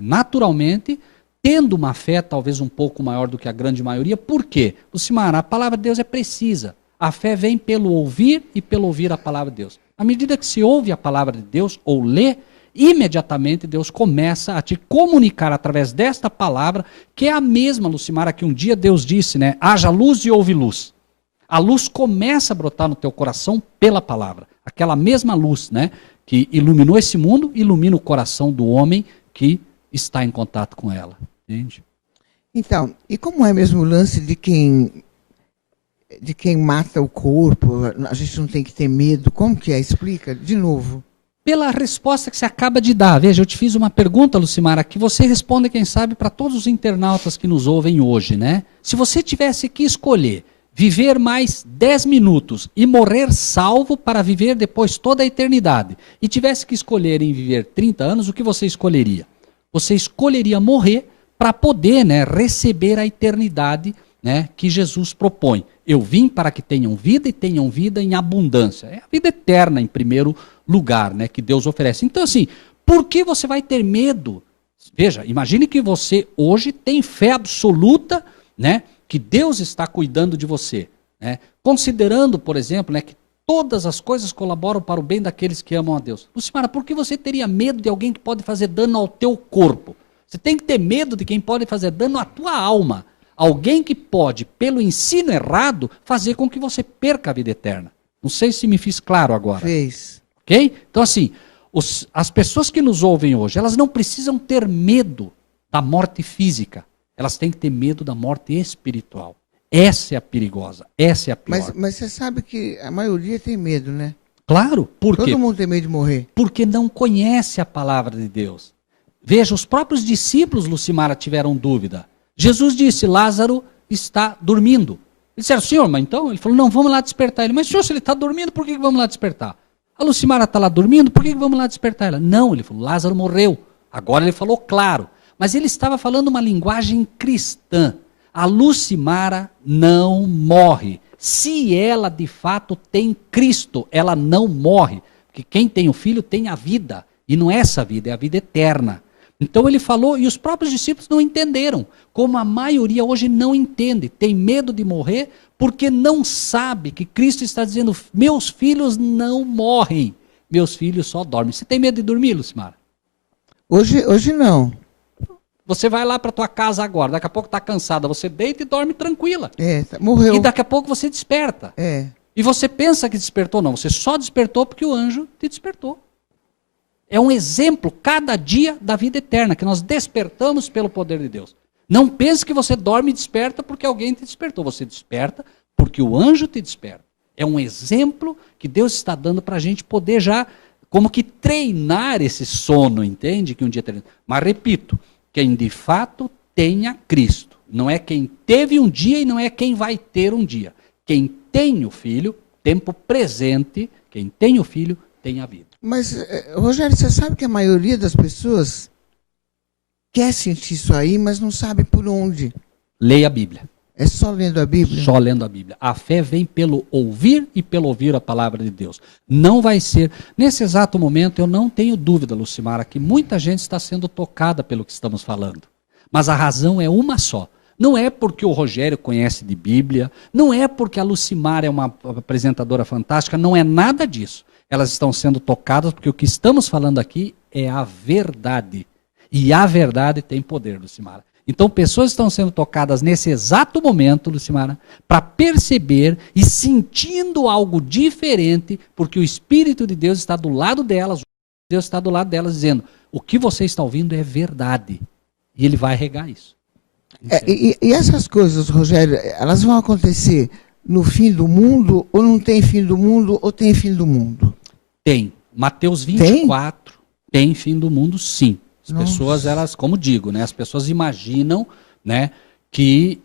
naturalmente, tendo uma fé talvez um pouco maior do que a grande maioria. Por quê? Lucimara, a palavra de Deus é precisa. A fé vem pelo ouvir e pelo ouvir a palavra de Deus. À medida que se ouve a palavra de Deus ou lê, imediatamente Deus começa a te comunicar através desta palavra, que é a mesma, Lucimara, que um dia Deus disse, né, haja luz e houve luz. A luz começa a brotar no teu coração pela palavra. Aquela mesma luz, né, que iluminou esse mundo, ilumina o coração do homem que está em contato com ela. Entende? Então, e como é mesmo o lance de quem mata o corpo? A gente não tem que ter medo. Como que é? Explica de novo. Pela resposta que você acaba de dar. Veja, eu te fiz uma pergunta, Lucimara, que você responde, quem sabe, para todos os internautas que nos ouvem hoje, né? Se você tivesse que escolher viver mais 10 minutos e morrer salvo para viver depois toda a eternidade, e tivesse que escolher em viver 30 anos, o que você escolheria? Você escolheria morrer para poder, né, receber a eternidade, né, que Jesus propõe. Eu vim para que tenham vida e tenham vida em abundância. É a vida eterna em primeiro lugar, né, que Deus oferece. Então, assim, por que você vai ter medo? Veja, imagine que você hoje tem fé absoluta, né, que Deus está cuidando de você, né? Considerando, por exemplo, né, que todas as coisas colaboram para o bem daqueles que amam a Deus. Lucimara, por que você teria medo de alguém que pode fazer dano ao teu corpo? Você tem que ter medo de quem pode fazer dano à tua alma. Alguém que pode, pelo ensino errado, fazer com que você perca a vida eterna. Não sei se me fiz claro agora. Fez. Ok? Então, assim, as pessoas que nos ouvem hoje, elas não precisam ter medo da morte física. Elas têm que ter medo da morte espiritual. Essa é a perigosa, essa é a pior. Mas você sabe que a maioria tem medo, né? Claro, por quê? Todo mundo tem medo de morrer. Porque não conhece a palavra de Deus. Veja, os próprios discípulos, Lucimara, tiveram dúvida. Jesus disse, Lázaro está dormindo. Eles disseram, senhor, mas então? Ele falou, não, vamos lá despertar ele. Mas senhor, se ele está dormindo, por que vamos lá despertar? A Lucimara está lá dormindo, por que vamos lá despertar ela? Não, ele falou, Lázaro morreu. Agora ele falou claro. Mas ele estava falando uma linguagem cristã. A Lucimara não morre. Se ela de fato tem Cristo, ela não morre. Porque quem tem o Filho tem a vida. E não é essa vida, é a vida eterna. Então ele falou e os próprios discípulos não entenderam, como a maioria hoje não entende, tem medo de morrer porque não sabe que Cristo está dizendo, meus filhos não morrem, meus filhos só dormem. Você tem medo de dormir, Lucimara? Hoje não. Você vai lá para tua casa agora, daqui a pouco está cansada, você deita e dorme tranquila. Morreu. E daqui a pouco você desperta. E você pensa que despertou, não, você só despertou porque o anjo te despertou. É um exemplo, cada dia, da vida eterna, que nós despertamos pelo poder de Deus. Não pense que você dorme e desperta porque alguém te despertou. Você desperta porque o anjo te desperta. É um exemplo que Deus está dando para a gente poder já, como que treinar esse sono, entende? Que um dia teremos. Mas repito, quem de fato tem a Cristo. Não é quem teve um dia e não é quem vai ter um dia. Quem tem o Filho, tempo presente, quem tem o Filho, tem a vida. Mas, Rogério, você sabe que a maioria das pessoas quer sentir isso aí, mas não sabe por onde. Leia a Bíblia. É só lendo a Bíblia? Só lendo a Bíblia. A fé vem pelo ouvir e pelo ouvir a palavra de Deus. Não vai ser... Nesse exato momento, eu não tenho dúvida, Lucimara, que muita gente está sendo tocada pelo que estamos falando. Mas a razão é uma só. Não é porque o Rogério conhece de Bíblia, não é porque a Lucimara é uma apresentadora fantástica, não é nada disso. Elas estão sendo tocadas porque o que estamos falando aqui é a verdade. E a verdade tem poder, Lucimara. Então, pessoas estão sendo tocadas nesse exato momento, Lucimara, para perceber e sentindo algo diferente, porque o Espírito de Deus está do lado delas, Deus está do lado delas dizendo, o que você está ouvindo é verdade. E ele vai regar isso. E essas coisas, Rogério, elas vão acontecer no fim do mundo, ou não tem fim do mundo, ou tem fim do mundo? Tem. Mateus 24 tem fim do mundo, sim. As pessoas, elas, como digo, né, as pessoas imaginam, né, que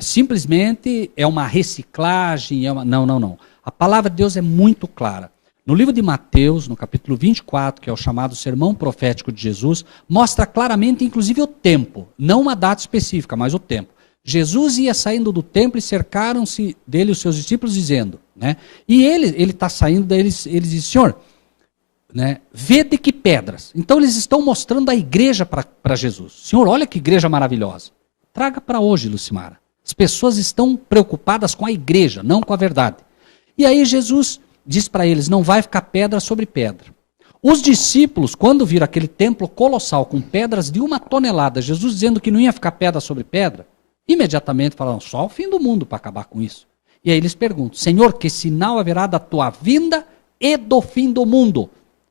simplesmente é uma reciclagem, não. A palavra de Deus é muito clara. No livro de Mateus, no capítulo 24, que é o chamado Sermão Profético de Jesus, mostra claramente, inclusive, o tempo. Não uma data específica, mas o tempo. Jesus ia saindo do templo e cercaram-se dele os seus discípulos, dizendo, né? E ele está saindo deles, eles dizem, Senhor, né, vede que pedras. Então eles estão mostrando a igreja para Jesus. Senhor, olha que igreja maravilhosa. Traga para hoje, Lucimara. As pessoas estão preocupadas com a igreja, não com a verdade. E aí Jesus diz para eles, não vai ficar pedra sobre pedra. Os discípulos, quando viram aquele templo colossal com pedras de 1 tonelada, Jesus dizendo que não ia ficar pedra sobre pedra, imediatamente falaram, só o fim do mundo para acabar com isso. E aí eles perguntam, Senhor, que sinal haverá da tua vinda e do fim do mundo?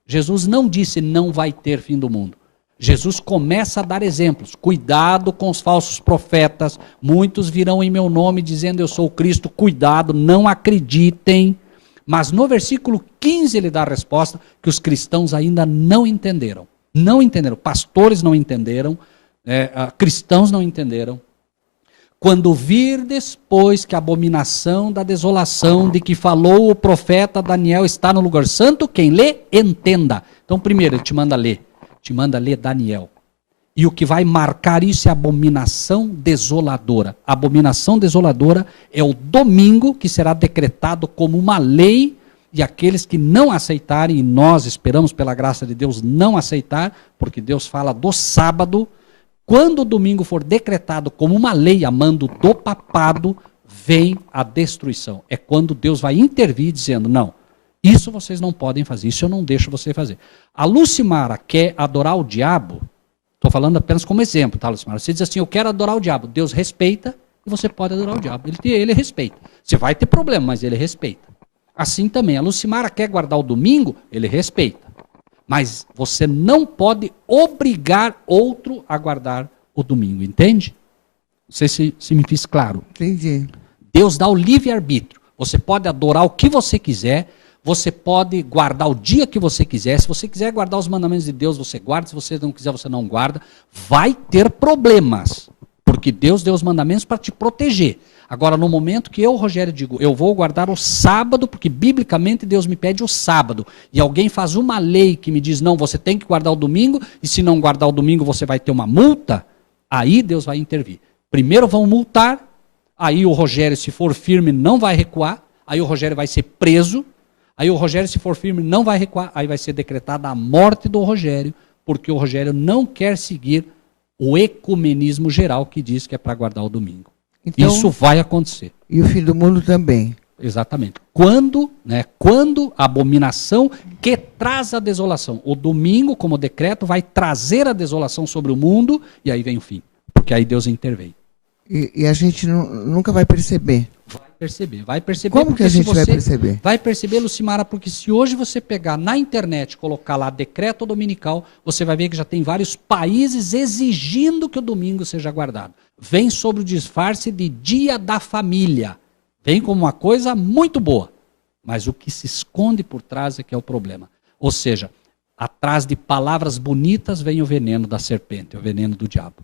Jesus não disse não vai ter fim do mundo. Jesus começa a dar exemplos. Cuidado com os falsos profetas. Muitos virão em meu nome dizendo eu sou o Cristo. Cuidado, não acreditem. Mas no versículo 15 ele dá a resposta que os cristãos ainda não entenderam. Não entenderam. Pastores não entenderam. Cristãos não entenderam. Quando virdes, pois, que a abominação da desolação de que falou o profeta Daniel está no lugar santo, quem lê, entenda. Então, primeiro, ele te manda ler Daniel. E o que vai marcar isso é a abominação desoladora. A abominação desoladora é o domingo que será decretado como uma lei, e aqueles que não aceitarem, e nós esperamos pela graça de Deus não aceitar, porque Deus fala do sábado. Quando o domingo for decretado como uma lei a mando do papado, vem a destruição. É quando Deus vai intervir dizendo, não, isso vocês não podem fazer, isso eu não deixo você fazer. A Lucimara quer adorar o diabo, estou falando apenas como exemplo, tá, Lucimara? Você diz assim, eu quero adorar o diabo. Deus respeita e você pode adorar o diabo. Ele respeita. Você vai ter problema, mas ele respeita. Assim também, a Lucimara quer guardar o domingo, ele respeita. Mas você não pode obrigar outro a guardar o domingo, entende? Não sei se me fiz claro. Entendi. Deus dá o livre-arbítrio. Você pode adorar o que você quiser, você pode guardar o dia que você quiser. Se você quiser guardar os mandamentos de Deus, você guarda. Se você não quiser, você não guarda. Vai ter problemas, porque Deus deu os mandamentos para te proteger. Agora, no momento que eu, Rogério, digo, eu vou guardar o sábado, porque biblicamente Deus me pede o sábado, e alguém faz uma lei que me diz, não, você tem que guardar o domingo, e se não guardar o domingo você vai ter uma multa, aí Deus vai intervir. Primeiro vão multar, aí o Rogério, se for firme, não vai recuar, aí o Rogério vai ser preso, aí o Rogério, se for firme, não vai recuar, aí vai ser decretada a morte do Rogério, porque o Rogério não quer seguir o ecumenismo geral que diz que é para guardar o domingo. Então, isso vai acontecer. E o fim do mundo também. Exatamente. Quando a abominação que traz a desolação. O domingo, como decreto, vai trazer a desolação sobre o mundo e aí vem o fim. Porque aí Deus intervém. E a gente nunca vai perceber. Vai perceber. Como que a gente vai perceber? Vai perceber, Lucimara, porque se hoje você pegar na internet, colocar lá decreto dominical, você vai ver que já tem vários países exigindo que o domingo seja guardado. Vem sob o disfarce de Dia da Família. Vem como uma coisa muito boa. Mas o que se esconde por trás é que é o problema. Ou seja, atrás de palavras bonitas vem o veneno da serpente, o veneno do diabo.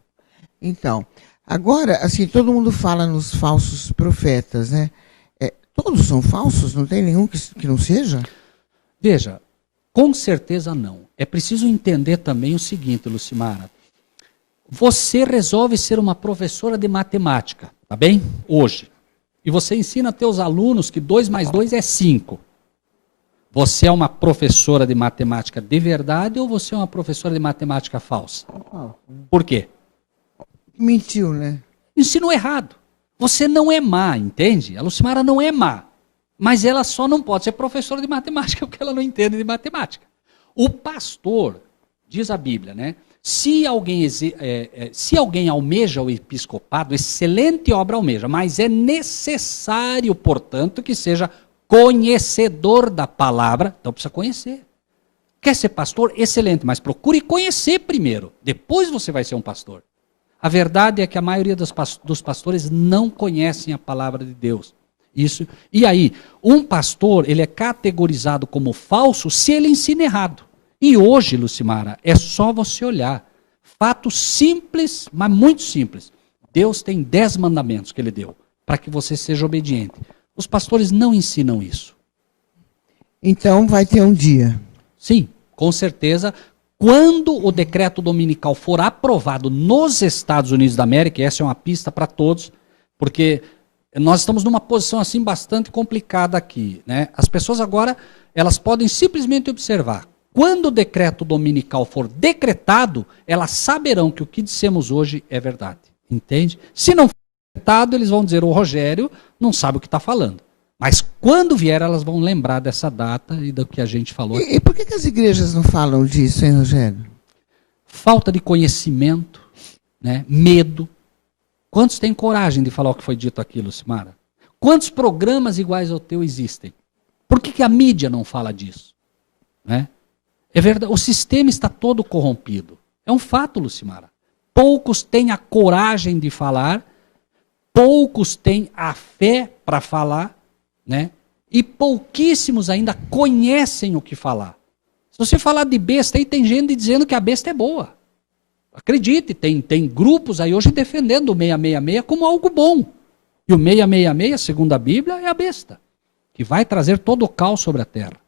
Então, agora, assim, todo mundo fala nos falsos profetas, né? Todos são falsos? Não tem nenhum que não seja? Veja, com certeza não. É preciso entender também o seguinte, Lucimara. Você resolve ser uma professora de matemática, tá bem? Hoje. E você ensina a teus alunos que 2 mais 2 é 5. Você é uma professora de matemática de verdade ou você é uma professora de matemática falsa? Por quê? Mentiu, né? Ensinou errado. Você não é má, entende? A Lucimara não é má. Mas ela só não pode ser professora de matemática porque ela não entende de matemática. O pastor, diz a Bíblia, né? Se alguém almeja o episcopado, excelente obra almeja, mas é necessário, portanto, que seja conhecedor da palavra, então precisa conhecer. Quer ser pastor? Excelente, mas procure conhecer primeiro, depois você vai ser um pastor. A verdade é que a maioria dos pastores não conhecem a palavra de Deus. Isso. E aí, um pastor, ele é categorizado como falso se ele ensina errado. E hoje, Lucimara, é só você olhar. Fato simples, mas muito simples. Deus tem 10 mandamentos que ele deu para que você seja obediente. Os pastores não ensinam isso. Então vai ter um dia. Sim, com certeza. Quando o decreto dominical for aprovado nos Estados Unidos da América, e essa é uma pista para todos, porque nós estamos numa posição assim bastante complicada aqui, né? As pessoas agora, elas podem simplesmente observar. Quando o decreto dominical for decretado, elas saberão que o que dissemos hoje é verdade. Entende? Se não for decretado, eles vão dizer, o Rogério não sabe o que está falando. Mas quando vier, elas vão lembrar dessa data e do que a gente falou aqui. E por que as igrejas não falam disso, hein, Rogério? Falta de conhecimento, né? Medo. Quantos têm coragem de falar o que foi dito aqui, Lucimara? Quantos programas iguais ao teu existem? Por que a mídia não fala disso? Né? É verdade, o sistema está todo corrompido. É um fato, Lucimara. Poucos têm a coragem de falar, poucos têm a fé para falar, né? E pouquíssimos ainda conhecem o que falar. Se você falar de besta, aí tem gente dizendo que a besta é boa. Acredite, tem grupos aí hoje defendendo o 666 como algo bom. E o 666, segundo a Bíblia, é a besta, que vai trazer todo o caos sobre a terra.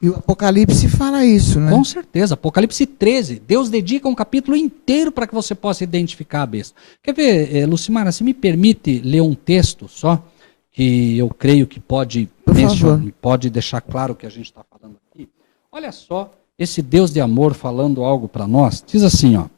E o Apocalipse fala isso, né? Com certeza. Apocalipse 13. Deus dedica um capítulo inteiro para que você possa identificar a besta. Quer ver, Lucimara, se me permite ler um texto só, que eu creio que pode deixar claro o que a gente está falando aqui. Olha só, esse Deus de amor falando algo para nós. Diz assim, ó,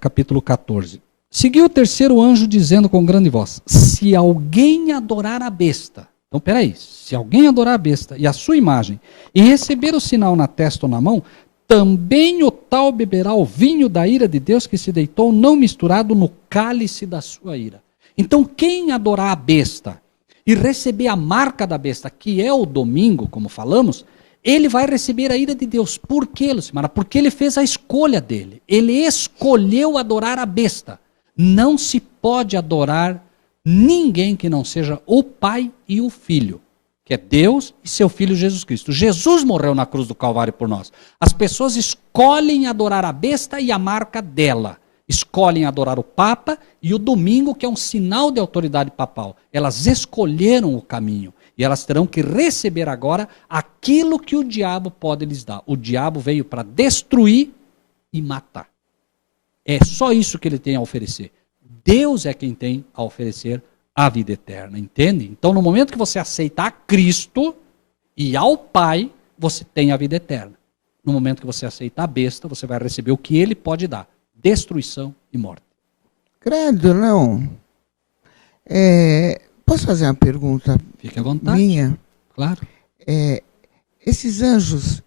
capítulo 14. Seguiu o terceiro anjo dizendo com grande voz, se alguém adorar a besta... Então, peraí, se alguém adorar a besta e a sua imagem e receber o sinal na testa ou na mão, também o tal beberá o vinho da ira de Deus que se deitou não misturado no cálice da sua ira. Então, quem adorar a besta e receber a marca da besta, que é o domingo, como falamos, ele vai receber a ira de Deus. Por quê, Lucimara? Porque ele fez a escolha dele. Ele escolheu adorar a besta. Não se pode adorar ninguém que não seja o Pai e o Filho, que é Deus e seu Filho Jesus Cristo. Jesus morreu na cruz do Calvário por nós. As pessoas escolhem adorar a besta e a marca dela. Escolhem adorar o Papa e o domingo, que é um sinal de autoridade papal. Elas escolheram o caminho e elas terão que receber agora aquilo que o diabo pode lhes dar. O diabo veio para destruir e matar. É só isso que ele tem a oferecer. Deus é quem tem a oferecer a vida eterna, entende? Então, no momento que você aceita a Cristo e ao Pai, você tem a vida eterna. no momento que você aceitar a besta, você vai receber o que ele pode dar: destruição e morte. Credo, não. Posso fazer uma pergunta? Fique à vontade. Minha? Claro. Esses anjos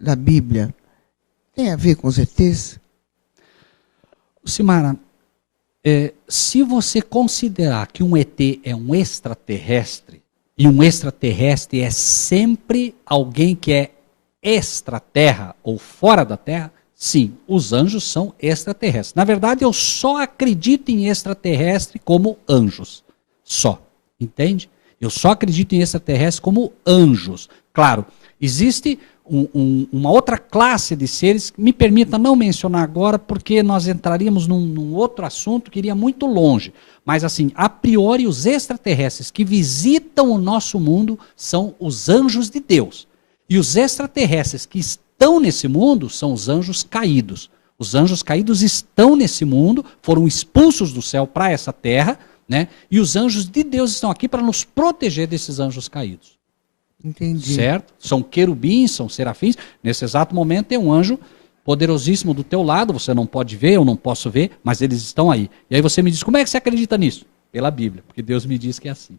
da Bíblia têm a ver com os ETs? Lucimara, se você considerar que um ET é um extraterrestre, e um extraterrestre é sempre alguém que é extraterra ou fora da Terra, sim, os anjos são extraterrestres. Na verdade, eu só acredito em extraterrestre como anjos. Só. Entende? Eu só acredito em extraterrestres como anjos. Claro, existe uma outra classe de seres, me permita não mencionar agora, porque nós entraríamos num outro assunto que iria muito longe. Mas assim, a priori, os extraterrestres que visitam o nosso mundo são os anjos de Deus. E os extraterrestres que estão nesse mundo são os anjos caídos. Os anjos caídos estão nesse mundo, foram expulsos do céu para essa terra, né? E os anjos de Deus estão aqui para nos proteger desses anjos caídos. Entendi. Certo? São querubins, são serafins. Nesse exato momento tem um anjo poderosíssimo do teu lado, você não pode ver, eu não posso ver, mas eles estão aí. E aí você me diz, como é que você acredita nisso? Pela Bíblia, porque Deus me diz que é assim.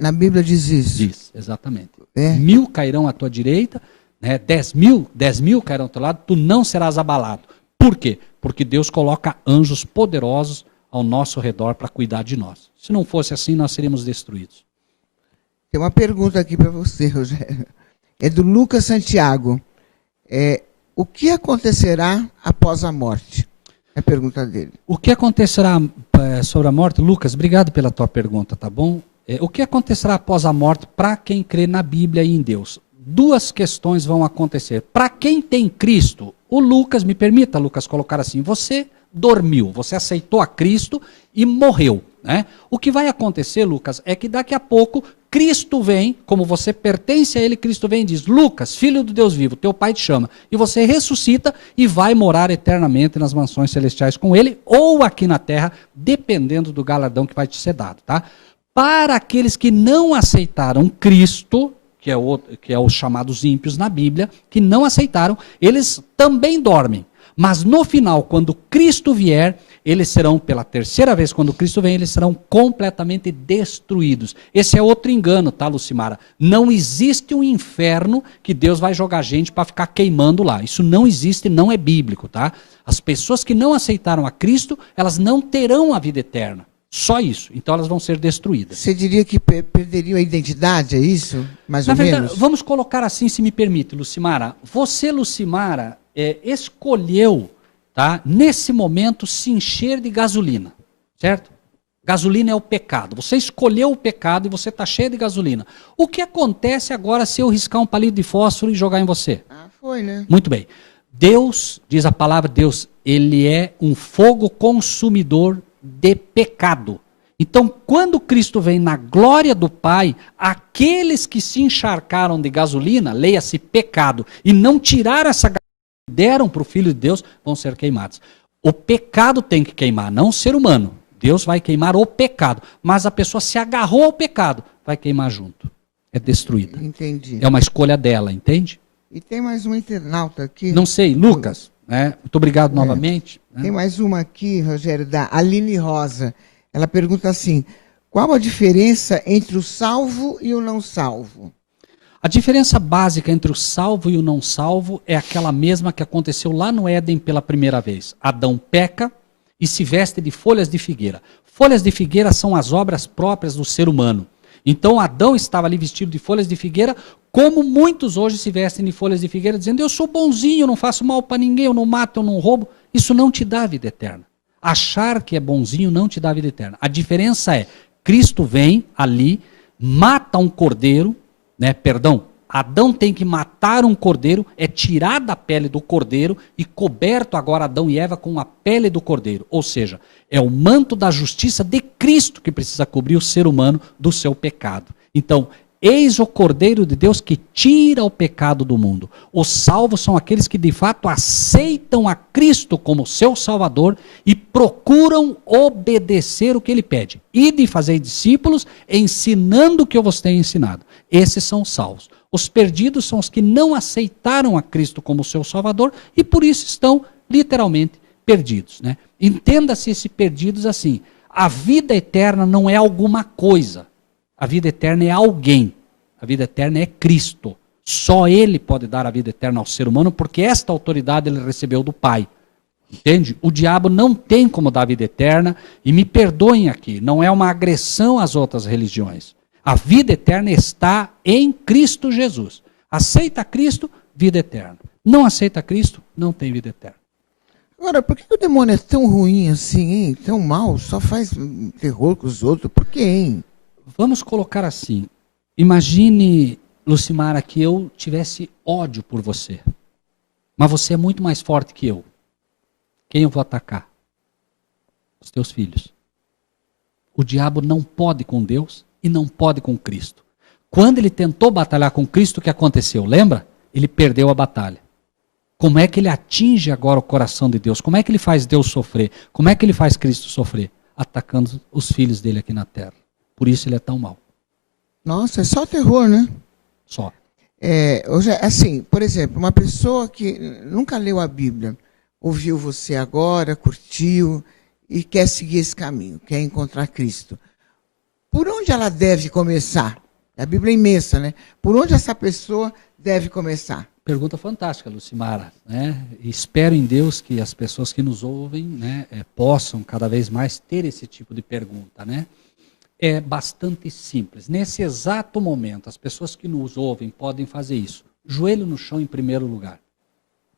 Na Bíblia diz isso? Diz, exatamente. É. 1000 cairão à tua direita, né? 10.000 cairão ao teu lado, tu não serás abalado. Por quê? Porque Deus coloca anjos poderosos ao nosso redor para cuidar de nós. Se não fosse assim, nós seríamos destruídos. Tem uma pergunta aqui para você, Rogério. É do Lucas Santiago. O que acontecerá após a morte? É a pergunta dele. O que acontecerá sobre a morte? Lucas, obrigado pela tua pergunta, tá bom? O que acontecerá após a morte para quem crê na Bíblia e em Deus? Duas questões vão acontecer. Para quem tem Cristo, o Lucas, me permita, Lucas, colocar assim, você dormiu, você aceitou a Cristo e morreu, né? O que vai acontecer, Lucas, é que daqui a pouco Cristo vem, como você pertence a ele, Cristo vem e diz, Lucas, filho do Deus vivo, teu pai te chama, e você ressuscita e vai morar eternamente nas mansões celestiais com ele, ou aqui na terra, dependendo do galardão que vai te ser dado, tá? Para aqueles que não aceitaram Cristo, que é os chamados ímpios na Bíblia, que não aceitaram, eles também dormem. Mas no final, quando Cristo vier, eles serão, pela terceira vez, quando Cristo vem, eles serão completamente destruídos. Esse é outro engano, tá, Lucimara? Não existe um inferno que Deus vai jogar gente para ficar queimando lá. Isso não existe, não é bíblico, tá? As pessoas que não aceitaram a Cristo, elas não terão a vida eterna. Só isso. Então elas vão ser destruídas. Você diria que perderiam a identidade, é isso? Mais ou menos? Vamos colocar assim, se me permite, Lucimara. Você, Lucimara, escolheu, tá, nesse momento, se encher de gasolina, certo? Gasolina é o pecado. Você escolheu o pecado e você está cheio de gasolina. O que acontece agora se eu riscar um palito de fósforo e jogar em você? Foi, né? Muito bem. Deus, diz a palavra de Deus, ele é um fogo consumidor de pecado. Então, quando Cristo vem na glória do Pai, aqueles que se encharcaram de gasolina, leia-se pecado, e não tiraram essa gasolina, deram para o Filho de Deus, vão ser queimados. O pecado tem que queimar, não o ser humano. Deus vai queimar o pecado, mas a pessoa se agarrou ao pecado, vai queimar junto. É destruída. Entendi. É uma escolha dela, entende? E tem mais um internauta aqui. Não sei, Lucas, né? Muito obrigado novamente. Né? Tem mais uma aqui, Rogério, da Aline Rosa. Ela pergunta assim, qual a diferença entre o salvo e o não salvo? A diferença básica entre o salvo e o não salvo é aquela mesma que aconteceu lá no Éden pela primeira vez. Adão peca e se veste de folhas de figueira. Folhas de figueira são as obras próprias do ser humano. Então Adão estava ali vestido de folhas de figueira, como muitos hoje se vestem de folhas de figueira, dizendo, eu sou bonzinho, eu não faço mal para ninguém, eu não mato, eu não roubo. Isso não te dá vida eterna. Achar que é bonzinho não te dá vida eterna. A diferença é, Cristo vem ali, mata um cordeiro, né? Perdão, Adão tem que matar um cordeiro, é tirar da pele do cordeiro e coberto agora Adão e Eva com a pele do cordeiro. Ou seja, é o manto da justiça de Cristo que precisa cobrir o ser humano do seu pecado. Então, Eis o Cordeiro de Deus que tira o pecado do mundo. Os salvos são aqueles que de fato aceitam a Cristo como seu Salvador e procuram obedecer o que ele pede. Ide e fazei discípulos, ensinando o que eu vos tenho ensinado. Esses são os salvos. Os perdidos são os que não aceitaram a Cristo como seu Salvador e por isso estão literalmente perdidos, né? Entenda-se esses perdidos assim. A vida eterna não é alguma coisa. A vida eterna é alguém. A vida eterna é Cristo. Só Ele pode dar a vida eterna ao ser humano, porque esta autoridade Ele recebeu do Pai. Entende? O diabo não tem como dar a vida eterna, e me perdoem aqui, não é uma agressão às outras religiões. A vida eterna está em Cristo Jesus. Aceita Cristo, vida eterna. Não aceita Cristo, não tem vida eterna. Agora, por que o demônio é tão ruim assim, hein? Tão mal? Só faz terror com os outros? Por quê, hein? Vamos colocar assim. Imagine, Lucimara, que eu tivesse ódio por você. Mas você é muito mais forte que eu. Quem eu vou atacar? Os teus filhos. O diabo não pode com Deus e não pode com Cristo. Quando ele tentou batalhar com Cristo, o que aconteceu? Lembra? Ele perdeu a batalha. Como é que ele atinge agora o coração de Deus? Como é que ele faz Deus sofrer? Como é que ele faz Cristo sofrer? Atacando os filhos dele aqui na terra. Por isso ele é tão mau. Nossa, é só terror, né? Só. Hoje, assim, por exemplo, uma pessoa que nunca leu a Bíblia, ouviu você agora, curtiu e quer seguir esse caminho, quer encontrar Cristo. Por onde ela deve começar? A Bíblia é imensa, né? Por onde essa pessoa deve começar? Pergunta fantástica, Lucimara, né? Espero em Deus que as pessoas que nos ouvem, né, possam cada vez mais ter esse tipo de pergunta, né? É bastante simples. Nesse exato momento, as pessoas que nos ouvem podem fazer isso. Joelho no chão em primeiro lugar.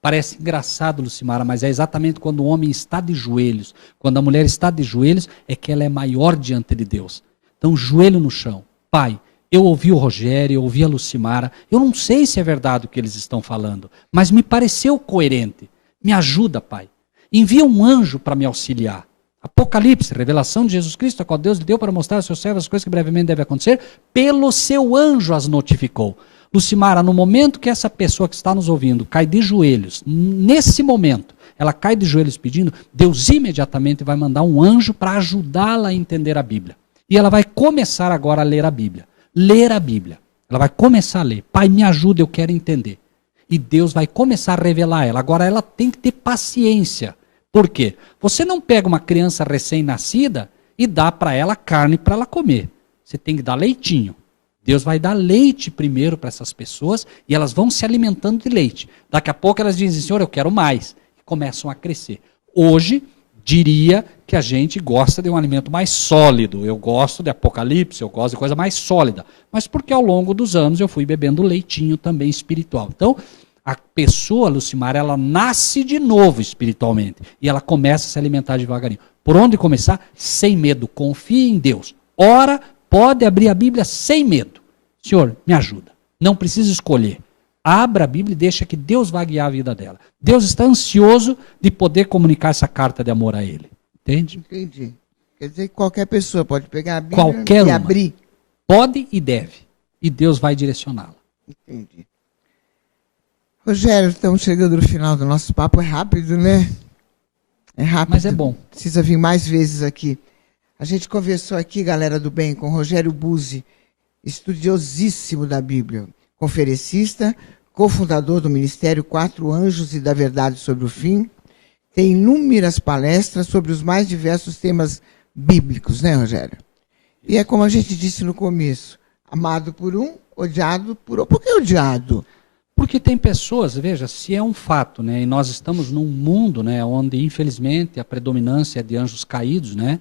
Parece engraçado, Lucimara, mas é exatamente quando o homem está de joelhos, quando a mulher está de joelhos, é que ela é maior diante de Deus. Então, joelho no chão. Pai, eu ouvi o Rogério, eu ouvi a Lucimara, eu não sei se é verdade o que eles estão falando, mas me pareceu coerente. Me ajuda, Pai. Envia um anjo para me auxiliar. Apocalipse, revelação de Jesus Cristo, a qual Deus lhe deu para mostrar aos seus servos as coisas que brevemente devem acontecer, pelo seu anjo as notificou. Lucimara, no momento que essa pessoa que está nos ouvindo cai de joelhos, nesse momento, ela cai de joelhos pedindo, Deus imediatamente vai mandar um anjo para ajudá-la a entender a Bíblia. E ela vai começar agora a ler a Bíblia. Ler a Bíblia. Ela vai começar a ler. Pai, me ajuda, eu quero entender. E Deus vai começar a revelar a ela. Agora ela tem que ter paciência. Por quê? Você não pega uma criança recém-nascida e dá para ela carne para ela comer. Você tem que dar leitinho. Deus vai dar leite primeiro para essas pessoas e elas vão se alimentando de leite. Daqui a pouco elas dizem, Senhor, eu quero mais. E começam a crescer. Hoje, diria que a gente gosta de um alimento mais sólido. Eu gosto de Apocalipse, eu gosto de coisa mais sólida. Mas porque ao longo dos anos eu fui bebendo leitinho também espiritual. Então, a pessoa, Lucimara, ela nasce de novo espiritualmente. E ela começa a se alimentar devagarinho. Por onde começar? Sem medo. Confie em Deus. Ora, pode abrir a Bíblia sem medo. Senhor, me ajuda. Não precisa escolher. Abra a Bíblia e deixa que Deus vá guiar a vida dela. Deus está ansioso de poder comunicar essa carta de amor a Ele. Entende? Entendi. Quer dizer que qualquer pessoa pode pegar a Bíblia Qualquer e uma. abrir. Pode e deve. E Deus vai direcioná-la. Entendi. Rogério, estamos chegando no final do nosso papo. É rápido, né? É rápido. Mas é bom. Precisa vir mais vezes aqui. A gente conversou aqui, galera do bem, com Rogério Buzzi, estudiosíssimo da Bíblia, conferencista, cofundador do Ministério Quatro Anjos e da Verdade sobre o Fim. Tem inúmeras palestras sobre os mais diversos temas bíblicos, né, Rogério? E é como a gente disse no começo, amado por um, odiado por outro. Por que odiado? Porque tem pessoas, veja, se é um fato, né, e nós estamos num mundo, né, onde infelizmente a predominância é de anjos caídos, né,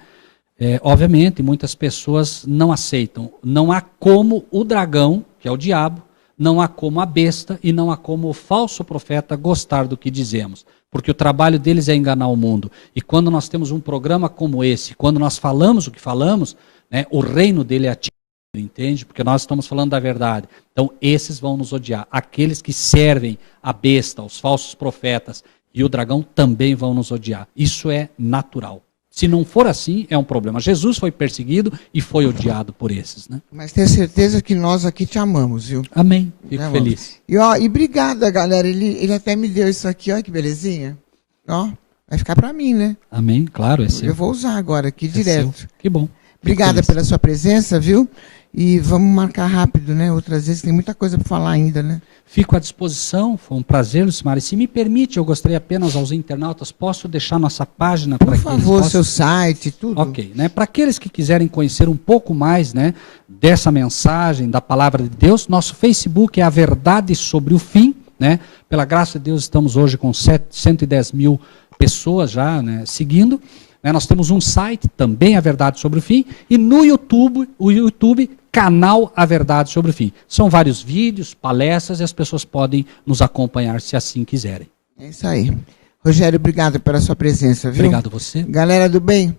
obviamente muitas pessoas não aceitam. Não há como o dragão, que é o diabo, não há como a besta e não há como o falso profeta gostar do que dizemos. Porque o trabalho deles é enganar o mundo. E quando nós temos um programa como esse, quando nós falamos o que falamos, né, o reino dele é atingido, entende? Porque nós estamos falando da verdade. Então esses vão nos odiar. Aqueles que servem a besta, os falsos profetas e o dragão também vão nos odiar. Isso é natural. Se não for assim, é um problema. Jesus foi perseguido e foi odiado por esses, né? Mas tenha certeza que nós aqui te amamos, viu? Amém. Fico feliz. E obrigada, galera. Ele até me deu isso aqui, olha que belezinha. Ó, vai ficar para mim, né? Amém, claro, é seu. Eu vou usar agora aqui direto. Seu. Que bom. Obrigada pela sua presença, viu? E vamos marcar rápido, né? Outras vezes tem muita coisa para falar ainda, né? Fico à disposição, foi um prazer, Lucimara. E se me permite, eu gostaria apenas aos internautas, posso deixar nossa página para que eles possam... Por favor, seu site, tudo. Ok, né? Para aqueles que quiserem conhecer um pouco mais, né, dessa mensagem, da palavra de Deus, nosso Facebook é A Verdade Sobre o Fim, né? Pela graça de Deus, estamos hoje com 110 mil pessoas já, né, seguindo. Né? Nós temos um site, também A Verdade Sobre o Fim, e no YouTube, canal A Verdade Sobre o Fim. São vários vídeos, palestras, e as pessoas podem nos acompanhar se assim quiserem. É isso aí. Rogério, obrigado pela sua presença, viu? Obrigado a você. Galera do bem,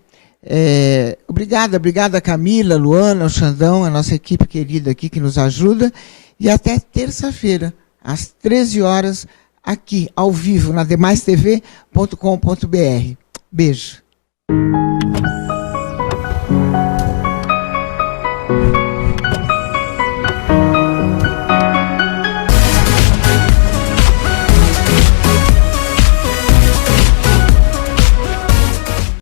obrigada Camila, Luana, o Xandão, a nossa equipe querida aqui que nos ajuda. E até terça-feira, às 13 horas, aqui, ao vivo, na demaistv.com.br. Beijo.